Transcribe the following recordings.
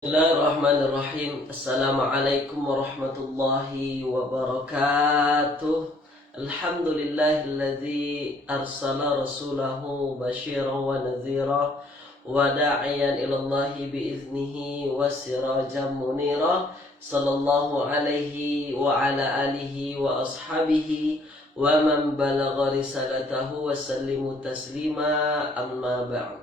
Bismillahirrahmanirrahim. Assalamualaikum warahmatullahi wabarakatuh. Alhamdulillahilladzi arsala rasulahu basyiran wa nadhira wa da'iyan ilallahi biiznihi wa sirajan munira. Sallallahu alaihi wa ala alihi wa ashabihi wa man balagha risalatahu wa sallimu taslima, amma ba'd.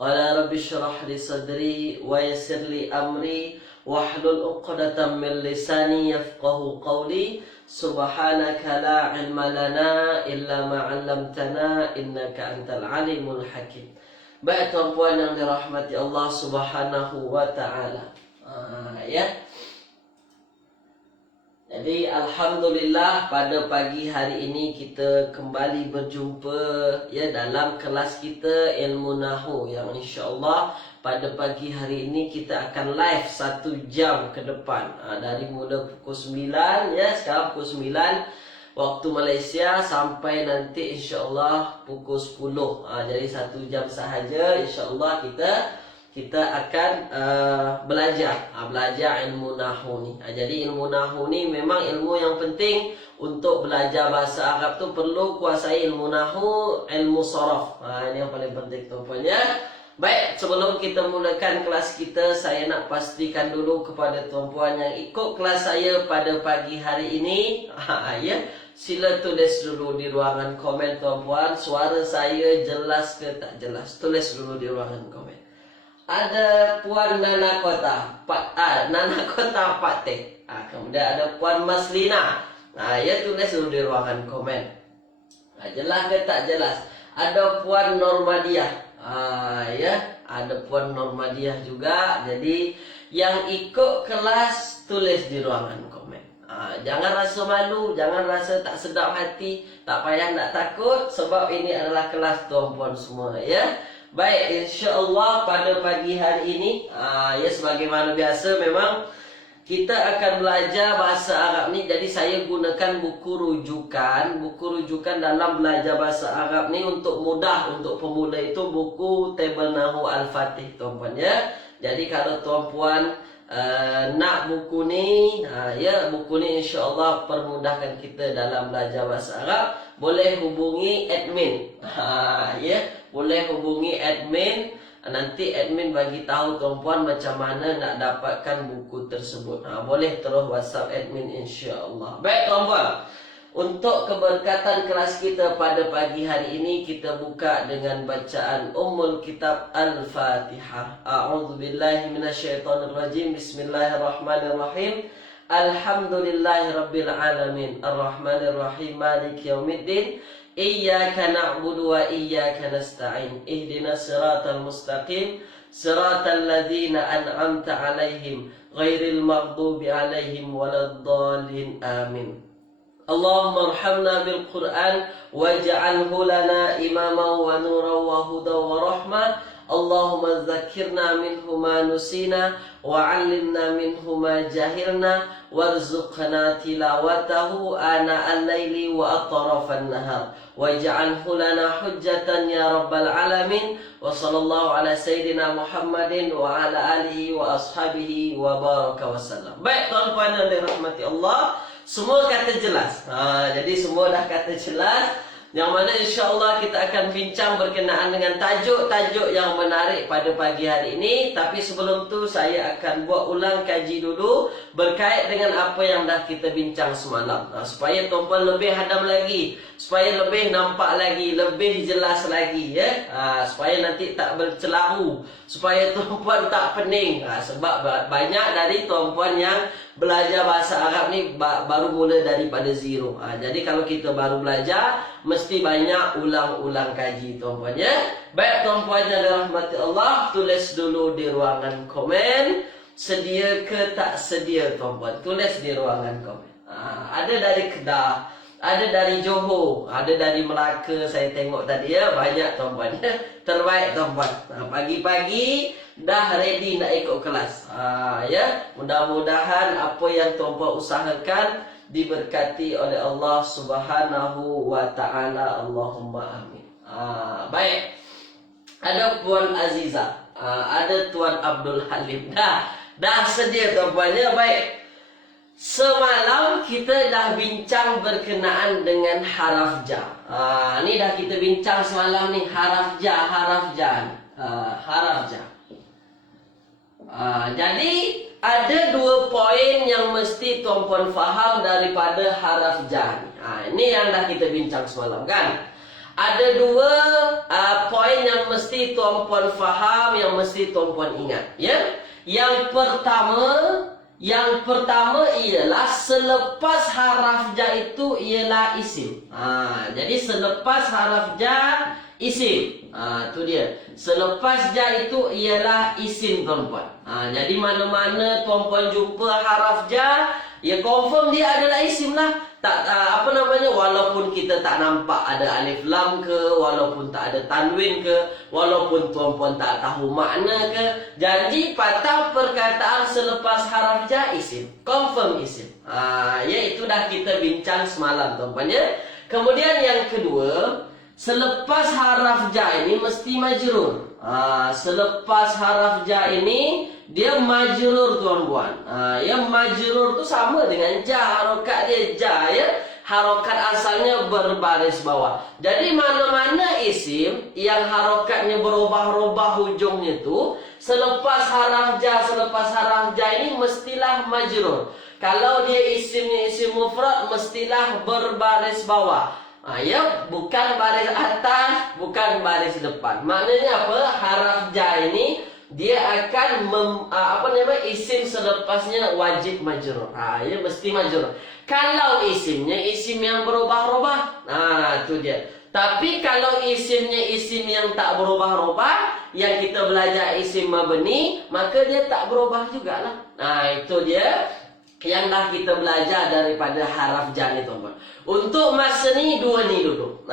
Qala rabbi shrah li sadri wa yassir li amri wahlul 'uqdatam min lisani yafqahu qawli. Subhanaka la ilma lana illa ma 'allamtana innaka antal alimul hakim. Baik tuan-puan yang dirahmati Allah Subhanahu wa taala. Jadi alhamdulillah pada pagi hari ini kita kembali berjumpa dalam kelas kita ilmu nahu yang insya-Allah pada pagi hari ini kita akan live 1 jam ke depan. Dari mula pukul 9 sekarang pukul 9 waktu Malaysia sampai nanti insya-Allah pukul 10. Jadi 1 jam sahaja insya-Allah kita akan belajar ilmu nahu ni. Jadi ilmu nahu ni memang ilmu yang penting. Untuk belajar bahasa Arab tu perlu kuasai ilmu nahu, ilmu sharaf. Ini yang paling penting tuan-puan ya. Baik, sebelum kita mulakan kelas kita, saya nak pastikan dulu kepada tuan-puan yang ikut kelas saya pada pagi hari ini, sila tulis dulu di ruangan komen tuan-puan, suara saya jelas ke tak jelas. Tulis dulu di ruangan komen. Ada Puan Nana Kota Pak Teh. Kemudian ada Puan Maslina. Tulis dulu di ruangan komen. Jelas ke tak jelas. Ada Puan Normadiah. Ada Puan Normadiah juga. Jadi yang ikut kelas tulis di ruangan komen. Jangan rasa malu, jangan rasa tak sedap hati, tak payah nak takut sebab ini adalah kelas tuan-puan semua ya. Baik, insya-Allah pada pagi hari ini sebagaimana biasa memang kita akan belajar bahasa Arab ni. Jadi saya gunakan buku rujukan dalam belajar bahasa Arab ni untuk mudah untuk pemula itu buku Table Nahu Al-Fatih tuan-puan ya. Jadi kalau tuan-puan nak buku ni buku ni insya-Allah permudahkan kita dalam belajar bahasa Arab. Boleh hubungi admin. Boleh hubungi admin. Nanti admin bagi tahu tuan-puan macam mana nak dapatkan buku tersebut. Boleh terus WhatsApp admin insya-Allah. Baik tuan-puan. Untuk keberkatan kelas kita pada pagi hari ini kita buka dengan bacaan Ummul Kitab Al-Fatihah. A'udzubillahi minasyaitonirrajim. Bismillahirrahmanirrahim. Alhamdulillahirabbil alamin. Arrahmanirrahim. Maliki yaumiddin. Iyyaka na'budu wa iyyaka nasta'in. Ihdinas siratal mustaqim. Siratal ladzina an'amta 'alaihim ghairil maghdubi 'alaihim waladdallin. Amin. Allahumma arhamna bil Qur'an waj'alhu lana imaman wa nuran wa hudan wa rahmah. Allahumma dzakkirna minhu ma nusina wa 'allimna minhu ma jahilna warzuqna tilawatahu ana al-laili wa atrafan nahar waj'alhu lana hujjatan ya rabbal alamin. Wa sallallahu ala sayyidina Muhammadin wa ala alihi wa ashabihi wa baraka wasallam. Baik tuan-puan yang dirahmati Allah, semua kata jelas. Jadi semua dah kata jelas. Yang mana insya-Allah kita akan bincang berkenaan dengan tajuk-tajuk yang menarik pada pagi hari ini. Tapi sebelum tu saya akan buat ulang kaji dulu berkait dengan apa yang dah kita bincang semalam. Supaya tuan-puan lebih hadam lagi, supaya lebih nampak lagi, lebih jelas lagi supaya nanti tak bercelahu, supaya tuan-puan tak pening. Sebab banyak dari tuan-puan yang belajar bahasa Arab ni baru mula daripada zero. Jadi kalau kita baru belajar mesti banyak ulang-ulang kaji tuan-puan ya. Baik tuan-puan yang dirahmati Allah, tulis dulu di ruangan komen sedia ke tak sedia tuan-puan. Tulis di ruangan komen. Ada dari Kedah, ada dari Johor, ada dari Melaka, saya tengok tadi ya, banyak tuan-puan ya. Terbaik tuan-puan. Pagi-pagi dah ready nak ikut kelas. Mudah-mudahan apa yang tuan-puan usahakan diberkati oleh Allah Subhanahu wa taala. Allahumma amin. Baik. Ada Puan Aziza, ada Tuan Abdul Halim. Dah sedia tuan-puan ya? Baik. Semalam kita dah bincang berkenaan dengan haraf ja. Ni dah kita bincang semalam ni, haraf ja, haraf ja. Haraf ja. Jadi ada dua poin yang mesti tuan-puan faham daripada haraf ja. Ini yang dah kita bincang semalam kan. Ada dua poin yang mesti tuan-puan faham, yang mesti tuan-puan ingat ya. Yang pertama ialah selepas haraf ja itu ialah isim. Jadi selepas haraf ja isim. Tu dia. Selepas ja itu ialah isim tuan-puan. Jadi mana-mana tuan-puan jumpa haraf ja, ya confirm dia adalah isim lah. Tak walaupun kita tak nampak ada alif lam ke, walaupun tak ada tanwin ke, walaupun tuan-puan tak tahu makna ke, janji patah perkataan selepas haraf ja isim, confirm isim. Itu dah kita bincang semalam tuan-puan ya. Kemudian yang kedua, selepas haraf ja ini mesti majrur. Selepas haraf ja ini dia majrur tuan-puan. Yang majrur tu sama dengan ja, harokat dia ja ya. Harokat asalnya berbaris bawah. Jadi mana-mana isim yang harokatnya berubah-ubah hujungnya tu, selepas haraf ja ini mestilah majrur. Kalau dia isimnya isim mufrad, mestilah berbaris bawah. Bukan baris atas, bukan baris depan. Maknanya apa? Haraf ja ini dia akan isim selepasnya wajib majrur. Mesti majrur. Kalau isimnya isim yang berubah-ubah, tu dia. Tapi kalau isimnya isim yang tak berubah-ubah, yang kita belajar isim mabni, maka dia tak berubah jugalah. Itu dia yang dah kita belajar daripada haraf ja ni tuan-tuan. Untuk masa ni dua ni dulu.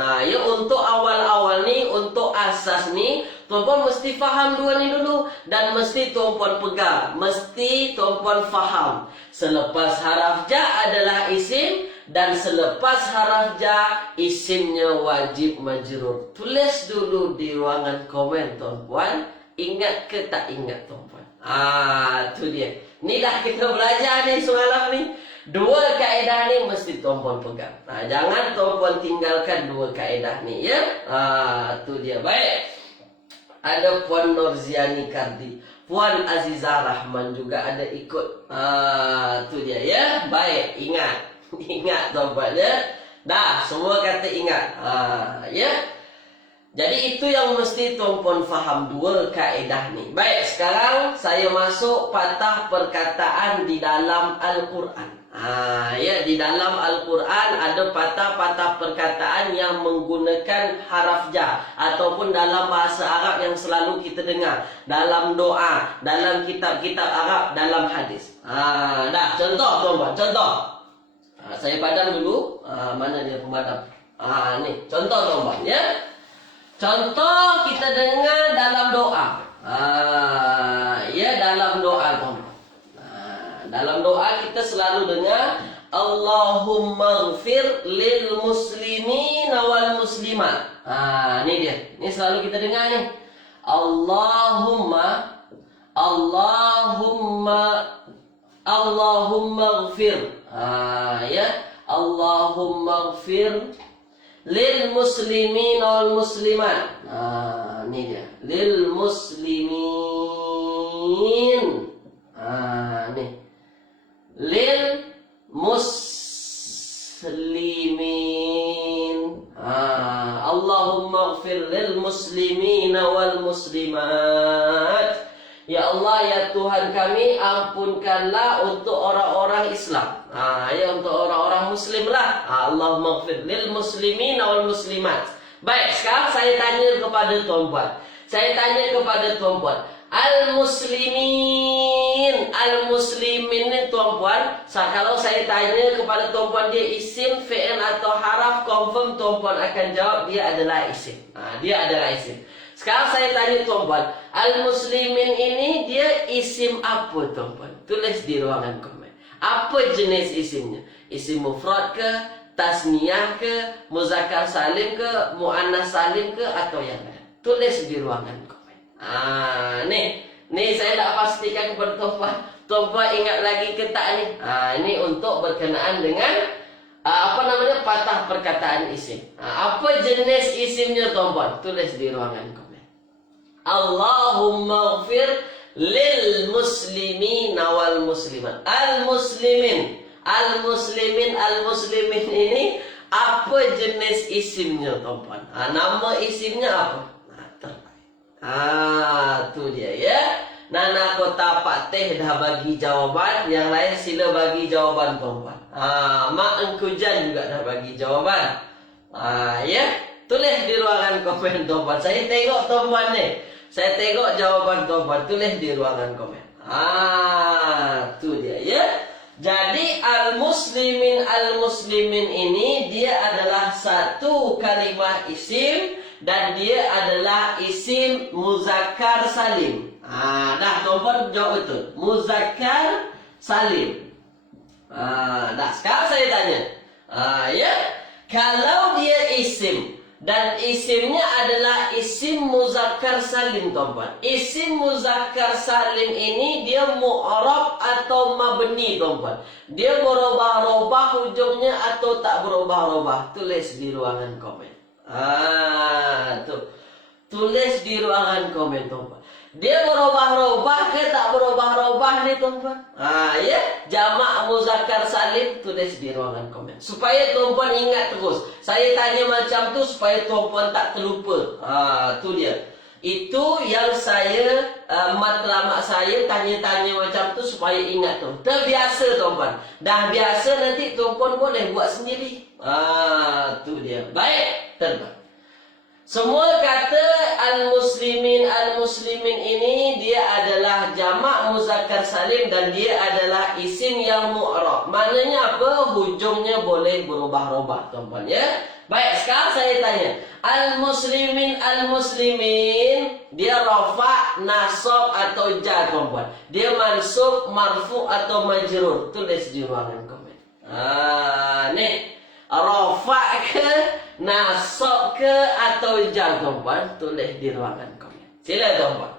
Untuk awal-awal ni, untuk asas ni, tuan-puan mesti faham dua ni dulu. Dan mesti tuan-puan pegang, mesti tuan-puan faham. Selepas haraf ja adalah isim, dan selepas haraf ja isimnya wajib majrur. Tulis dulu di ruangan komen tuan-puan. Ingat ke tak ingat tuan-puan? Tu dia. Ni dah kita belajar ni semalam ni. Dua kaedah ni mesti tuan-puan pegang. Jangan tuan-puan tinggalkan dua kaedah ni ya. Tu dia. Baik. Ada Puan Nurziani Kardi, Puan Azizah Rahman juga ada ikut. Tu dia ya. Baik, ingat. Ingat tuan-puan ya. Dah, semua kata ingat. Ya. Jadi itu yang mesti tuan-puan faham, dua kaedah ni. Baik, sekarang saya masuk patah perkataan di dalam Al-Quran. Di dalam Al-Quran ada patah-patah perkataan yang menggunakan haraf ja, ataupun dalam bahasa Arab yang selalu kita dengar, dalam doa, dalam kitab-kitab Arab, dalam hadis. Dah, contoh tuan-puan, contoh. Saya padam dulu. Mana dia pemadam? Ni, contoh tuan-puan ya. Contoh kita dengar dalam doa. Dalam doa tuan-puan. Dalam doa kita selalu dengar Allahumma ghfir lil muslimin wal muslimat. Ni dia. Ni selalu kita dengar ni. Allahumma ghfir. Allahumma ghfir lil muslimin wal muslimat. Ni dia. Lil muslimin. Ni. Lil muslimin. Allahumma ghfir lil muslimin wal muslimat. Ya Allah, ya Tuhan kami, ampunkanlah untuk orang-orang Islam. Untuk orang-orang Muslim lah. Allahumma ghfir lil muslimin wal muslimat. Baik, sekarang saya tanya kepada tuan-puan. Al-muslimin ni tuan-puan, kalau saya tanya kepada tuan-puan dia isim, fi'il atau haraf, confirm tuan-puan akan jawab dia adalah isim. Dia adalah isim. Sekarang saya tanya tuan-puan, al-muslimin ini dia isim apa tuan-puan? Tulis di ruangan komen. Apa jenis isimnya? Isim mufrad ke, tasniyah ke, muzakkar salim ke, muannas salim ke, atau yang lain? Tulis di ruangan komen. Ni saya nak pastikan kepada tuan-puan, Tuan-puan ingat lagi ke tak ni? Ini untuk berkenaan dengan patah perkataan isim. Apa jenis isimnya tuan-puan? Tulis di ruangan komen. Allahumma ighfir lil muslimin wal muslimat. Al-muslimin. Al-muslimin ini apa jenis isimnya tuan-puan? Nama isimnya apa? Terbaik. Tu dia ya. Nana Kota Pak Teh dah bagi jawaban. Yang lain sila bagi jawaban tuan-puan. Mak Engkujan juga dah bagi jawaban. Ya. Tulis di ruangan komen tuan-puan. Saya tengok tuan-puan ni. Saya tengok jawaban tuan-puan. Tulis di ruangan komen. Tu dia ya. Jadi al-muslimin ini dia adalah satu kalimah isim dan dia adalah isim muzakkar salim. Dah tuan-puan jawab betul. Muzakkar salim. Dah sekarang saya tanya. Ya, kalau dia isim dan isimnya adalah isim muzakkar salim tuan-puan. Isim muzakkar salim ini dia mu'rab atau mabni tuan-puan. Dia berubah-ubah hujungnya atau tak berubah-ubah. Tulis di ruangan komen. Tulis di ruangan komen tuan-puan. Dia berubah-ubah ke tak berubah-ubah ni tuan-puan? Ya, jamak muzakkar salim tulis di ruangan komen. Supaya tuan-puan ingat terus. Saya tanya macam tu supaya tuan-puan tak terlupa. Tu dia. Itu yang saya matlamat saya tanya-tanya macam tu supaya ingat tu. Terbiasa tuan-puan. Dah biasa nanti tuan-puan boleh buat sendiri. Tu dia. Baik, terbaik. Semua kata al-muslimin ini dia adalah jamak muzakkar salim dan dia adalah isim yang mu'rab. Maknanya apa? Hujungnya boleh berubah-ubah tuan-puan ya. Baik, sekarang saya tanya. Al-muslimin dia rafa, nasab atau jar tuan-puan. Dia mansub, marfu atau majrur. Tulis di ruangan komen. Nih. Rafa ke, nasab ke atau jar tuan-puan? Tulis di ruangan komen. Sila tuan-puan.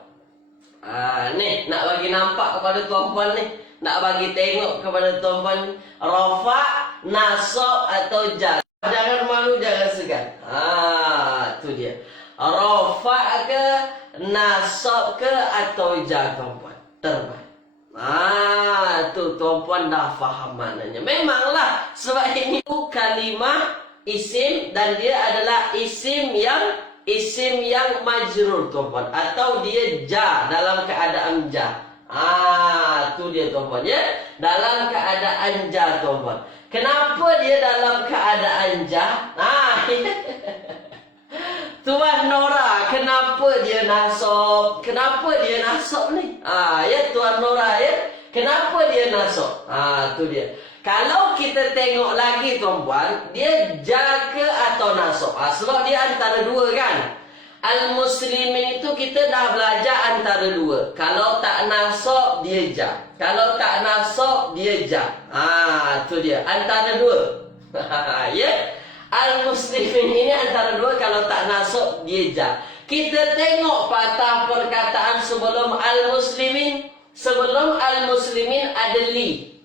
Ni nak bagi nampak kepada tuan-puan ni, nak bagi tengok kepada tuan-puan. Rafa, nasab atau jar. Jangan malu, jangan segan. Tu dia. Rafa ke, nasab ke atau jar tuan-puan? Terbaik. Tu tuan-puan dah faham maknanya. Memanglah sebab ini kalimah isim dan dia adalah isim yang majrur tuan-puan atau dia jar dalam keadaan jar. Tu dia tuan-puan ya. Dalam keadaan jar tuan-puan. Kenapa dia dalam keadaan jar? Tuan Nora, kenapa dia nasab? Kenapa dia nasab ni? Ya Tuan Nora ya. Kenapa dia nasab? Tu dia. Kalau kita tengok lagi tuan-puan, dia jar ke atau nasab? Sebab dia antara dua kan. Al-muslimin itu kita dah belajar antara dua. Kalau tak nasab dia jar. Kalau tak nasab dia jar. Tu dia. Antara dua. Ya. Al-muslimin ini antara dua, kalau tak nasab dia jar. Kita tengok patah perkataan sebelum al-muslimin. Sebelum al-muslimin ada li.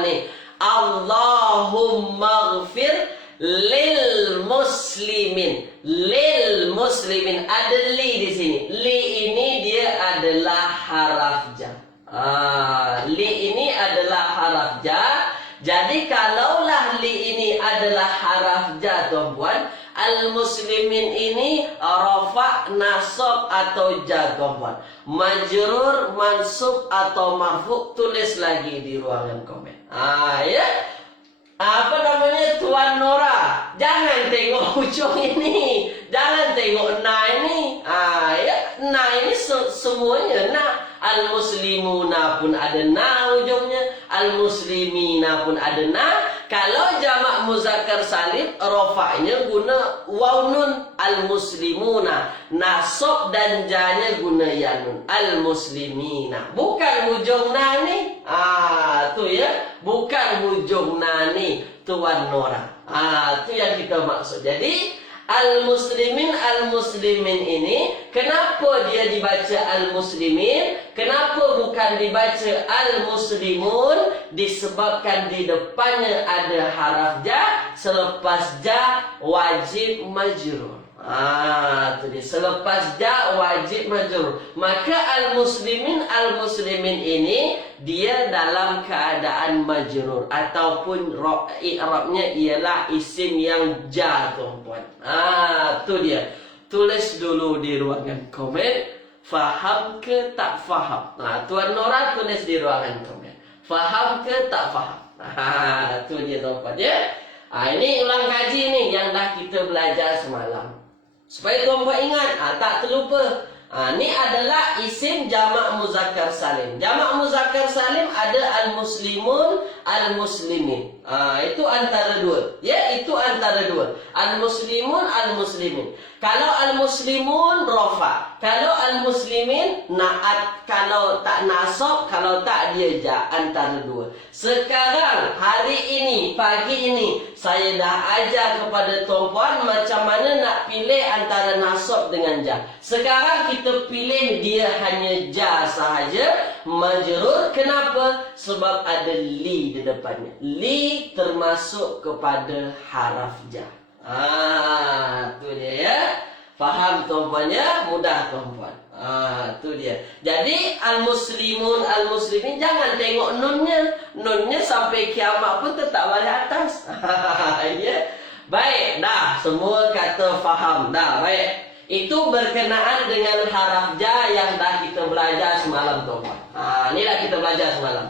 Ni. Allahumma ighfir lil muslimin. Lil muslimin. Ada li di sini. Li ini dia adalah haraf jar. Li ini adalah haraf jar. Jadi kalaulah li ini adalah haraf jar tuan-puan, al-muslimin ini rafa, nasab atau jar tuan-puan. Majrur, mansub atau marfu, tulis lagi di ruangan komen. Ya. Apa namanya Tuan Nora? Jangan tengok hujung ini. Jangan tengok na ini. Ya, na ini semuanya na. Al-muslimuna pun ada na hujungnya. Al-muslimina pun ada na. Kalau jamak muzakkar salim, rafa'nya guna waw nun. Al-muslimuna. Nasab dan janya guna ya nun. Al-muslimina. Bukan hujung na ni. Tu ya. Bukan hujung na ni, Tuan Nora. Tu yang kita maksud. Jadi Al-muslimin ini, kenapa dia dibaca al-muslimin? Kenapa bukan dibaca al-muslimun? Disebabkan di depannya ada haraf ja, selepas ja wajib majrur. Itu dia. Selepas ja wajib majrur. Maka al-muslimin ini dia dalam keadaan majrur ataupun i'rabnya ialah isim yang ja, tuan-tuan. Itu dia. Tulis dulu di ruangan komen, faham ke tak faham. Tuan Nora tulis di ruangan komen, faham ke tak faham. Itu dia, tuan-tuan ya. Ini ulang kaji nih yang dah kita belajar semalam. Supaya tuan-tuan ingat, tak terlupa. Ini adalah isim jamak muzakkar salim. Jamak muzakkar salim ada al-muslimun, al-muslimin. Itu antara dua. Ya, itu antara dua. Al-muslimun, al-muslimin. Kalau al-muslimun rofa, kalau al-muslimin naat, kalau tak nasab, kalau tak dia ja, antara dua. Sekarang hari ini, pagi ini, saya dah ajar kepada tuan-puan macam mana nak pilih antara nasab dengan ja. Sekarang kita pilih dia hanya ja sahaja, majrur. Kenapa? Sebab ada li di depannya. Li termasuk kepada haraf ja. Tu dia ya. Faham tuan-puan ya? Mudah tuan-puan. Tu dia. Jadi al-muslimun, al-muslimin jangan tengok nunnya. Nunnya sampai kiamat pun tetap balik atas. Ya. Baik, dah semua kata faham. Dah, baik. Itu berkenaan dengan haraf ja yang dah kita belajar semalam tuan-puan. Ini dah kita belajar semalam.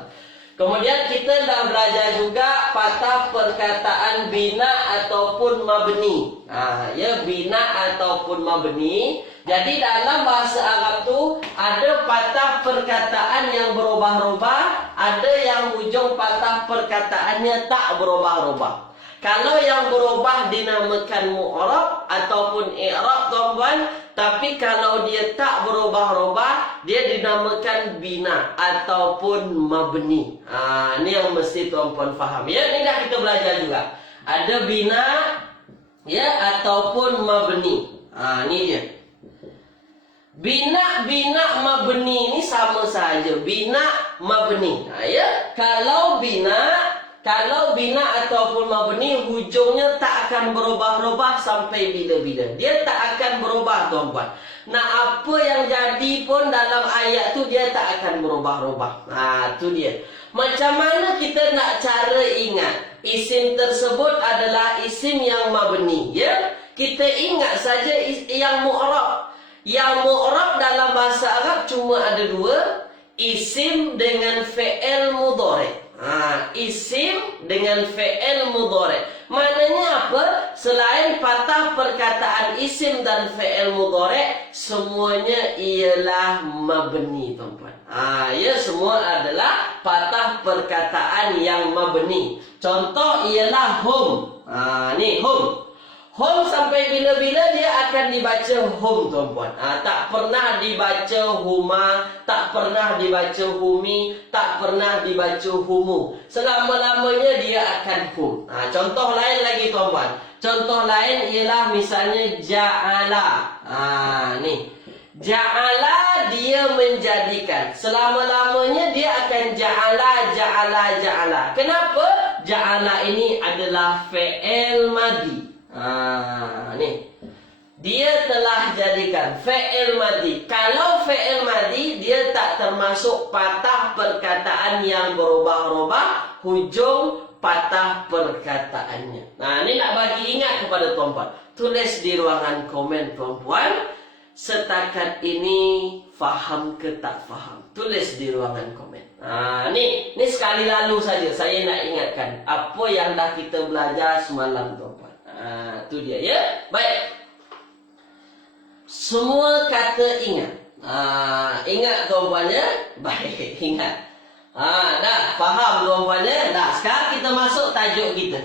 Kemudian kita dah belajar juga patah perkataan bina ataupun mabni. Ya, bina ataupun mabni. Jadi dalam bahasa Arab tu ada patah perkataan yang berubah-ubah, ada yang hujung patah perkataannya tak berubah-ubah. Kalau yang berubah dinamakan mu'rab ataupun i'rab tuan-tuan, tapi kalau dia tak berubah-ubah, dia dinamakan bina ataupun mabni. Ini yang mesti tuan-tuan faham. Ya, ini dah kita belajar juga. Ada bina ya ataupun mabni. Ini dia. Bina mabni ini sama saja. Bina mabni. Ya, kalau bina ataupun mabni hujungnya tak akan berubah-ubah sampai bila-bila. Dia tak akan berubah tuan-tuan. Nah, apa yang jadi pun dalam ayat tu dia tak akan berubah-ubah. Tu dia. Macam mana kita nak cara ingat isim tersebut adalah isim yang mabni, ya? Kita ingat saja yang mu'rab. Yang mu'rab dalam bahasa Arab cuma ada dua, isim dengan fi'il mudhari'. Isim dengan fi'il mudhari'. Maknanya apa? Selain patah perkataan isim dan fi'il mudhari', semuanya ialah mabni, tuan-tuan. Ya, semua adalah patah perkataan yang mabni. Contoh ialah hum. Ni hum. Hum sampai bila-bila dia akan dibaca hum, tuan-puan. Tak pernah dibaca huma, tak pernah dibaca humi, tak pernah dibaca humu. Selama-lamanya dia akan hum. Contoh lain lagi, tuan-puan. Contoh lain ialah misalnya ja'ala. Ni. Ja'ala dia menjadikan. Selama-lamanya dia akan ja'ala. Kenapa? Ja'ala ini adalah fi'il madi. Ni. Dia telah jadikan fi'il madi. Kalau fi'il madi dia tak termasuk patah perkataan yang berubah-ubah hujung patah perkataannya. Ini nak bagi ingat kepada tuan-puan. Tulis di ruangan komen tuan-puan. Setakat ini faham ke tak faham? Tulis di ruangan komen. Ni sekali lalu saja saya nak ingatkan apa yang dah kita belajar semalam tuan-puan. Tu dia ya. Baik. Semua kata ingat. Ingat tuan-puan ya. Baik, ingat. Dah faham tuan-puan ya. Dah, sekarang kita masuk tajuk kita.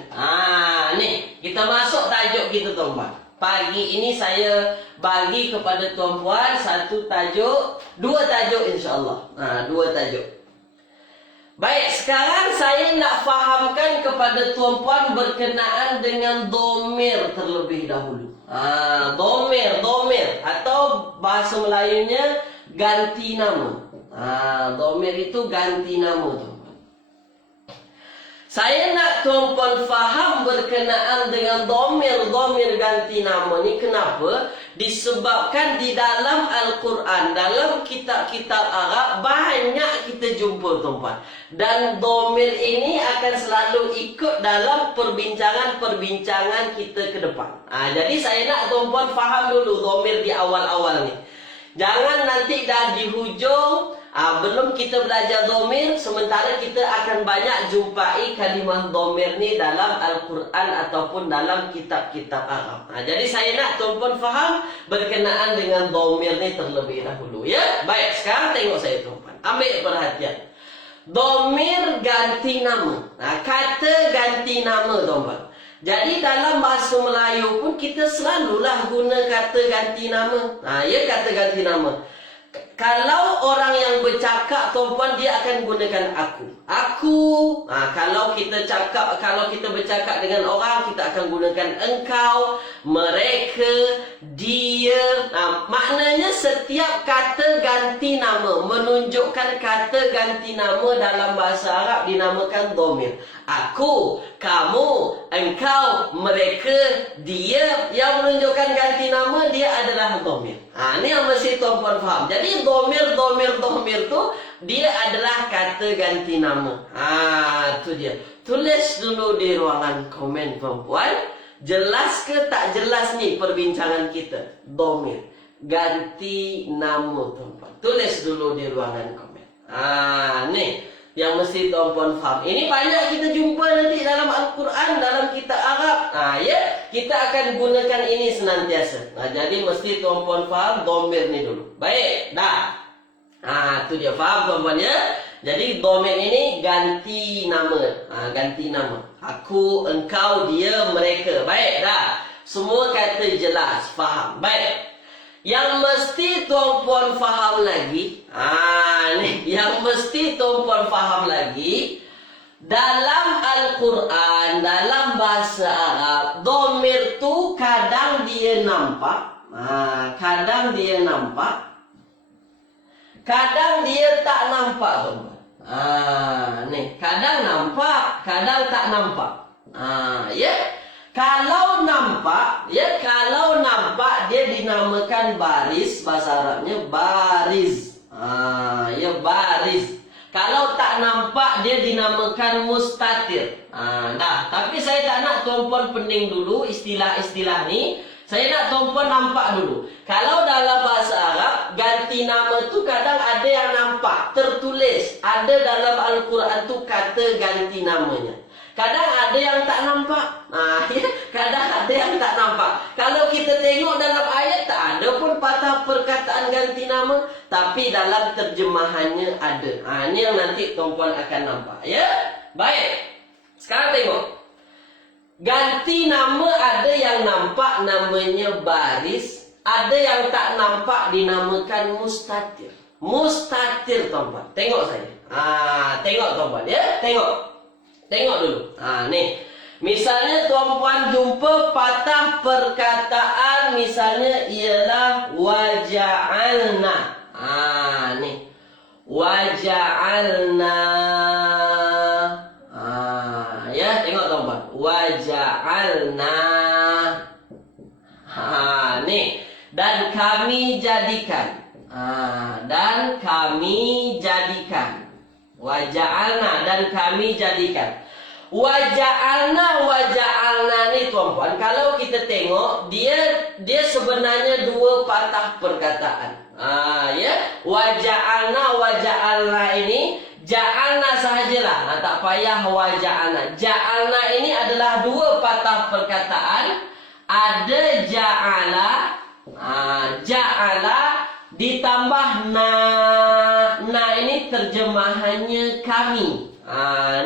Ni, kita masuk tajuk kita tuan-puan. Pagi ini saya bagi kepada tuan-puan satu tajuk, dua tajuk insya-Allah. Dua tajuk. Baik, sekarang saya nak fahamkan kepada tuan-puan berkenaan dengan domir terlebih dahulu. Domir atau bahasa Melayunya ganti nama. Domir itu ganti nama, tuan-puan. Saya nak tuan-puan faham berkenaan dengan domir ganti nama ni. Kenapa? Disebabkan di dalam Al-Quran, dalam kitab-kitab Arab, banyak kita jumpa, tuan-puan. Dan domir ini akan selalu ikut dalam perbincangan-perbincangan kita ke depan. Jadi saya nak tuan-puan faham dulu domir di awal-awal ni. Jangan nanti dah di hujung, belum kita belajar domir, sementara kita akan banyak jumpai kalimah domir ni dalam Al-Quran ataupun dalam kitab-kitab Arab. Jadi saya nak tuan-puan faham berkenaan dengan domir ni terlebih dahulu, ya. Baik, sekarang tengok saya, tuan-puan. Ambil perhatian. Domir ganti nama. Kata ganti nama, tuan-puan. Jadi dalam bahasa Melayu pun kita selalulah guna kata ganti nama. Ya, kata ganti nama. Kalau orang yang bercakap, tuan-puan, dia akan gunakan aku. Aku. Kalau kita bercakap dengan orang, kita akan gunakan engkau, mereka, dia. Maknanya setiap kata ganti nama, menunjukkan kata ganti nama dalam bahasa Arab dinamakan domir. Aku, kamu, engkau, mereka, dia. Yang menunjukkan ganti nama, dia adalah domir. Ini yang mesti tuan-puan faham. Jadi domir tu dia adalah kata ganti nama. Itu dia. Tulis dulu di ruangan komen, tuan-puan. Jelas ke tak jelas nih perbincangan kita? Domir ganti nama, tuan-puan. Tulis dulu di ruangan komen. Nih yang mesti tuan-puan faham. Ini banyak kita jumpa nanti dalam Al-Quran, dalam kitab Arab. Ya, kita akan gunakan ini senantiasa. Jadi mesti tuan-puan faham domir ni dulu. Baik, dah. Itu dia, faham tuan-puan ya. Jadi domir ini ganti nama. Ganti nama. Aku, engkau, dia, mereka. Baik, dah. Semua kata jelas, faham. Baik. Yang mesti tuan-puan faham lagi, yang mesti tuan-puan faham lagi, dalam Al-Quran, dalam bahasa Arab, domir tu kadang dia nampak, kadang dia nampak, kadang dia tak nampak, tuan-puan. Kadang nampak, kadang tak nampak. Ya. Kalau nampak, dia dinamakan baris, bahasa Arabnya baris. Ya, baris. Kalau tak nampak, dia dinamakan mustatir. Tapi saya tak nak tuan-puan pening dulu istilah-istilah ni. Saya nak tuan-puan nampak dulu. Kalau dalam bahasa Arab, ganti nama tu kadang ada yang nampak, tertulis. Ada dalam Al-Quran tu kata ganti namanya. Kadang ada yang tak nampak. Kadang ada yang tak nampak. Kalau kita tengok dalam ayat, tak ada pun patah perkataan ganti nama. Tapi dalam terjemahannya ada. Ini yang nanti tuan-puan akan nampak. Ya, baik. Sekarang tengok. Ganti nama ada yang nampak namanya baris. Ada yang tak nampak dinamakan mustatir. Mustatir, tuan-puan. Tengok saya. Tengok tuan-puan. Ya, tengok. Tengok dulu. Nih. Misalnya tuan-puan jumpa patah perkataan, misalnya ialah waja'alna. Nih. Waja'alna. Ya, tengok tuan-puan. Waja'alna. Nih. Dan kami jadikan. Dan kami jadikan. Waja'alna, dan kami jadikan. Waja'alna ni tuan-puan, kalau kita tengok dia sebenarnya dua patah perkataan. Ya, waja'alna ini ja'alna sahajalah. Tak payah waja'alna. Ja'alna ini adalah dua patah perkataan. Ada ja'ala, ja'ala ditambah na. Na ini terjemahannya kami.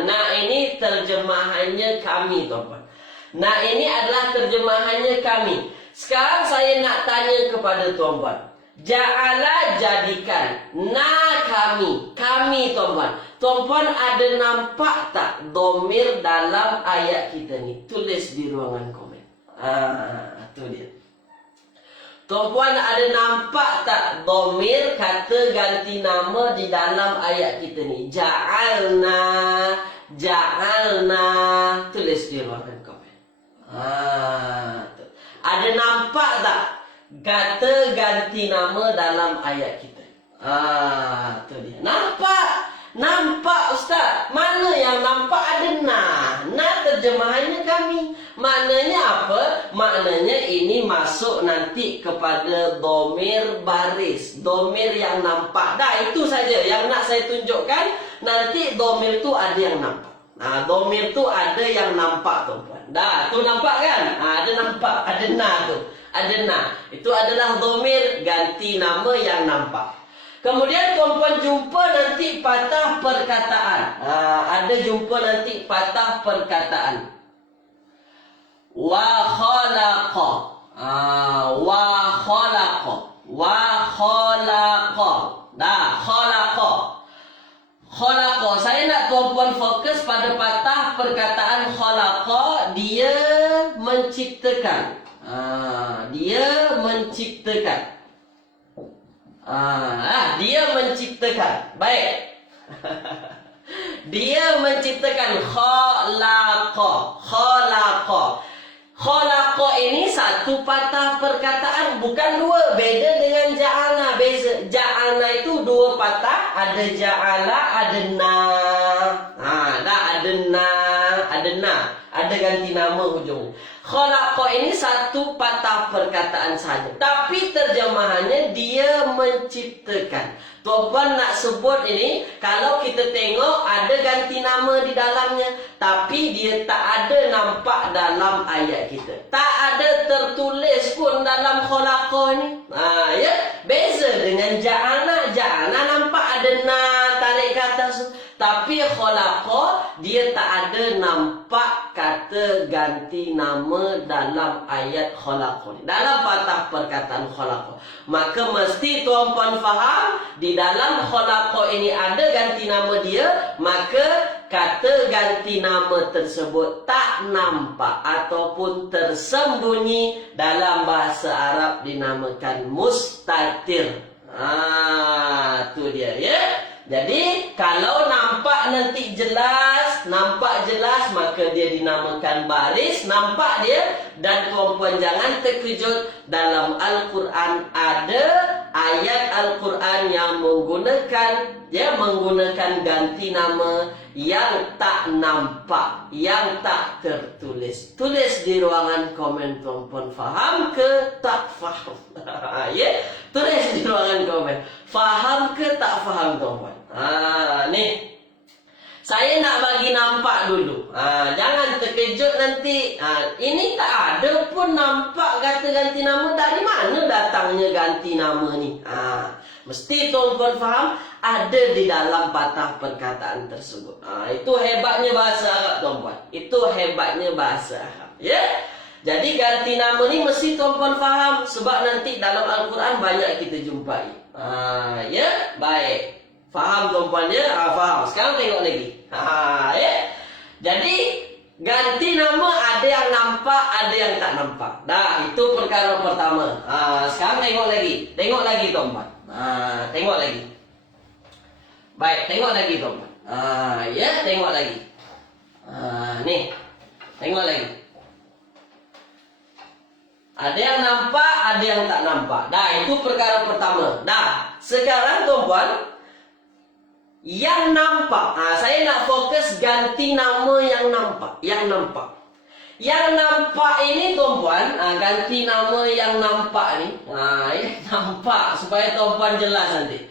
Na ini terjemahannya kami, tuan-puan. Na ini adalah terjemahannya kami. Sekarang saya nak tanya kepada tuan-puan. Ja'ala jadikan. Na kami. Kami tuan-puan. Tuan-puan ada nampak tak domir dalam ayat kita ni? Tulis di ruangan komen. Tu dia. Tuan-puan ada nampak tak domir kata ganti nama di dalam ayat kita ni? Ja'alna. Ja'alna. Tulis di ruangan komen. Tu. Ada nampak tak kata ganti nama dalam ayat kita? Tu dia. Nampak? Nampak Ustaz? Mana yang nampak ada na? Na terjemahannya kami. Maknanya apa? Maknanya ini masuk nanti kepada domir baris. Domir yang nampak. Dah itu saja yang nak saya tunjukkan. Nanti domir tu ada yang nampak. Domir tu ada yang nampak tuan-puan. Dah, tu nampak kan? Ada nampak, ada na tu. Ada na. Itu adalah domir ganti nama yang nampak. Kemudian tuan-puan jumpa nanti patah perkataan. Ada jumpa nanti patah perkataan. Wa khalaqa. Wa khalaqa. Wa khalaqa. Dah, khalaqa. Khalaqa. Saya nak tuan-puan fokus pada patah perkataan khalaqa. Dia menciptakan. Dia menciptakan. Dia menciptakan. Baik. Dia menciptakan. Khalaqa. Khalaqa. Khalaqa ini satu patah perkataan, bukan dua. Beda dengan ja'alna. Beza. Ja'alna itu dua patah. Ada ja'ala, ada na. Ada na. Ada na. Ada ganti nama hujung. Khalaqa ini satu patah perkataan saja. Tapi terjemahannya dia menciptakan. Tuan-puan nak sebut ini, kalau kita tengok ada ganti nama di dalamnya, tapi dia tak ada nampak dalam ayat kita. Tak ada tertulis pun dalam khalaqa ini. Ya, beza dengan ja'alna. Ja'alna nampak ada na tarik ke atas. Tapi khalaqa dia tak ada nampak kata ganti nama dalam ayat khalaqa. Dalam patah perkataan khalaqa. Maka mesti tuan-puan faham di dalam khalaqa ini ada ganti nama dia, maka kata ganti nama tersebut tak nampak ataupun tersembunyi. Dalam bahasa Arab dinamakan mustatir. Tu dia ya. Jadi kalau nampak nanti jelas, nampak jelas, maka dia dinamakan baris, nampak dia. Dan tuan-puan jangan terkejut, dalam Al-Quran ada ayat Al-Quran yang menggunakan ganti nama yang tak nampak, yang tak tertulis. Tulis di ruangan komen tuan-puan, faham ke tak faham? Ya, tulis di ruangan komen, faham ke tak faham tuan-puan? Nih, saya nak bagi nampak dulu. Jangan terkejut nanti. Ini tak ada pun nampak kata ganti nama. Dari mana datangnya ganti nama ni? Mesti tuan-puan faham ada di dalam patah perkataan tersebut. Itu hebatnya bahasa Arab tuan-puan. Itu hebatnya bahasa Arab. Ya. Jadi ganti nama ni mesti tuan-puan faham, sebab nanti dalam Al-Quran banyak kita jumpai. Ya, baik. Faham tuan-puan ya? Faham. Sekarang tengok lagi. Ya. Jadi ganti nama ada yang nampak, ada yang tak nampak. Dah, itu perkara pertama. Sekarang tengok lagi. Tengok lagi tuan-puan. Tengok lagi. Baik, tengok lagi tuan-puan. Ya, tengok lagi. Nih. Tengok lagi. Ada yang nampak, ada yang tak nampak. Dah, itu perkara pertama. Dah, sekarang tuan-puan, yang nampak, saya nak fokus ganti nama yang nampak. Yang nampak. Yang nampak ini tuan-puan, ganti nama yang nampak ni. Nampak supaya tuan-puan jelas nanti.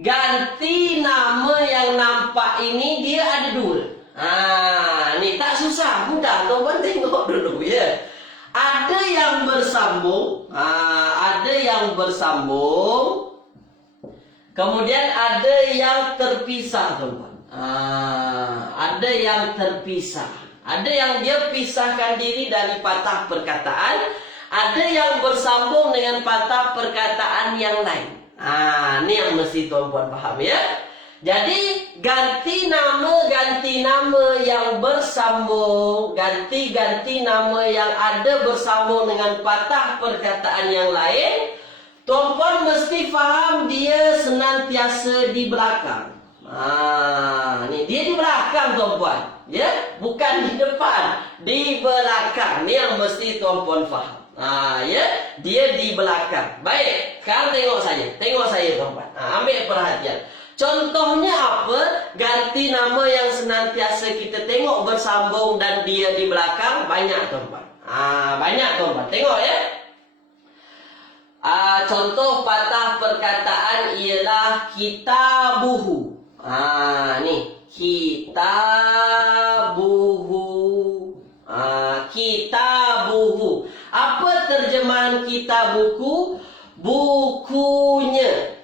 Ganti nama yang nampak ini dia ada dua. Ni tak susah, mudah. Tuan-puan tengok dulu ya. Ada yang bersambung, ada yang bersambung. Kemudian ada yang terpisah tuan-tuan. Ada yang terpisah. Ada yang dia pisahkan diri dari patah perkataan. Ada yang bersambung dengan patah perkataan yang lain. Ini yang mesti tuan-puan paham ya. Jadi ganti nama yang bersambung, ganti nama yang ada bersambung dengan patah perkataan yang lain. Tuan-puan mesti faham dia senantiasa di belakang. Ni dia di belakang tuan-puan, ya, bukan di depan, di belakang. Ni yang mesti tuan-puan faham. Ya, dia di belakang. Baik, sekarang tengok saya tuan-puan. Ambil perhatian. Contohnya apa? Ganti nama yang senantiasa kita tengok bersambung dan dia di belakang banyak tuan-puan. Banyak tuan-puan. Tengok ya. Contoh patah perkataan ialah kitabuhu. Ni kitabuhu. Kitabuhu. Apa terjemahan kitabuku? Bukunya.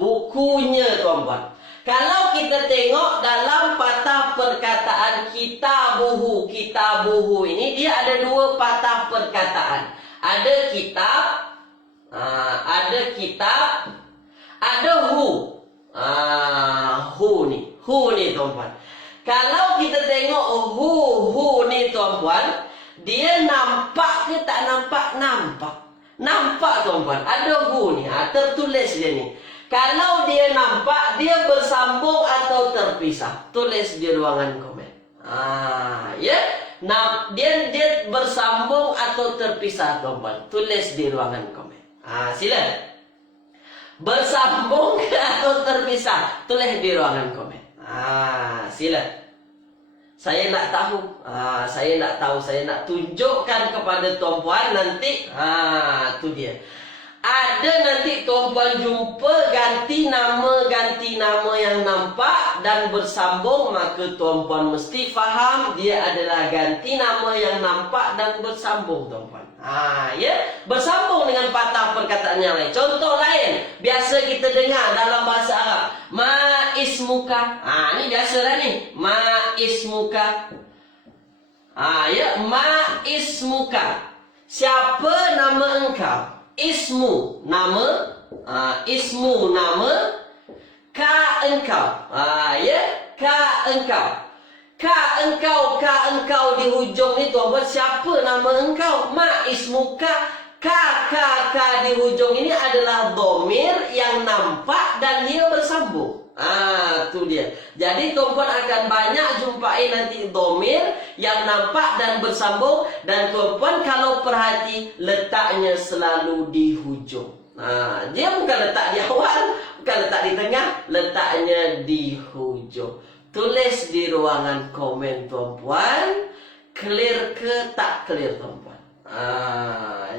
Bukunya tuan-puan. Kalau kita tengok dalam patah perkataan kitabuhu ini, dia ada dua patah perkataan. Ada kitab, ada hu. Hu ni tuan-puan. Kalau kita tengok hu ni tuan-puan, dia nampak ke tak nampak? Nampak tuan-puan. Ada hu ni, tertulis dia ni. Kalau dia nampak, dia bersambung atau terpisah. Tulis di ruangan komen. Ya. Dia bersambung atau terpisah tuan-puan. Tulis di ruangan komen. Sila. Bersambung atau terpisah? Tulis di ruangan komen. Sila. Saya nak tahu. Saya nak tunjukkan kepada tuan-puan nanti. Tu dia. Ada nanti tuan-puan jumpa ganti nama yang nampak dan bersambung, maka tuan-puan mesti faham dia adalah ganti nama yang nampak dan bersambung tuan-puan. Ya, bersambung dengan patah perkataan yang lain. Contoh lain, biasa kita dengar dalam bahasa Arab. Ma ismuka. Ni biasalah ni. Ma ismuka. Ya, ma ismuka. Siapa nama engkau? Ismu nama, ka engkau. Ya, ka engkau. Ka engkau di hujung ni tuan-tuan, siapa nama engkau? Ma ismuka. Ka di hujung ini adalah domir yang nampak dan dia bersambung. Tu dia. Jadi tuan-tuan akan banyak jumpai nanti domir yang nampak dan bersambung. Dan tuan-tuan kalau perhati, letaknya selalu di hujung. Dia bukan letak di awal, bukan letak di tengah, letaknya di hujung. Tulis di ruangan komen tuan-tuan. Clear ke tak clear tuan-tuan?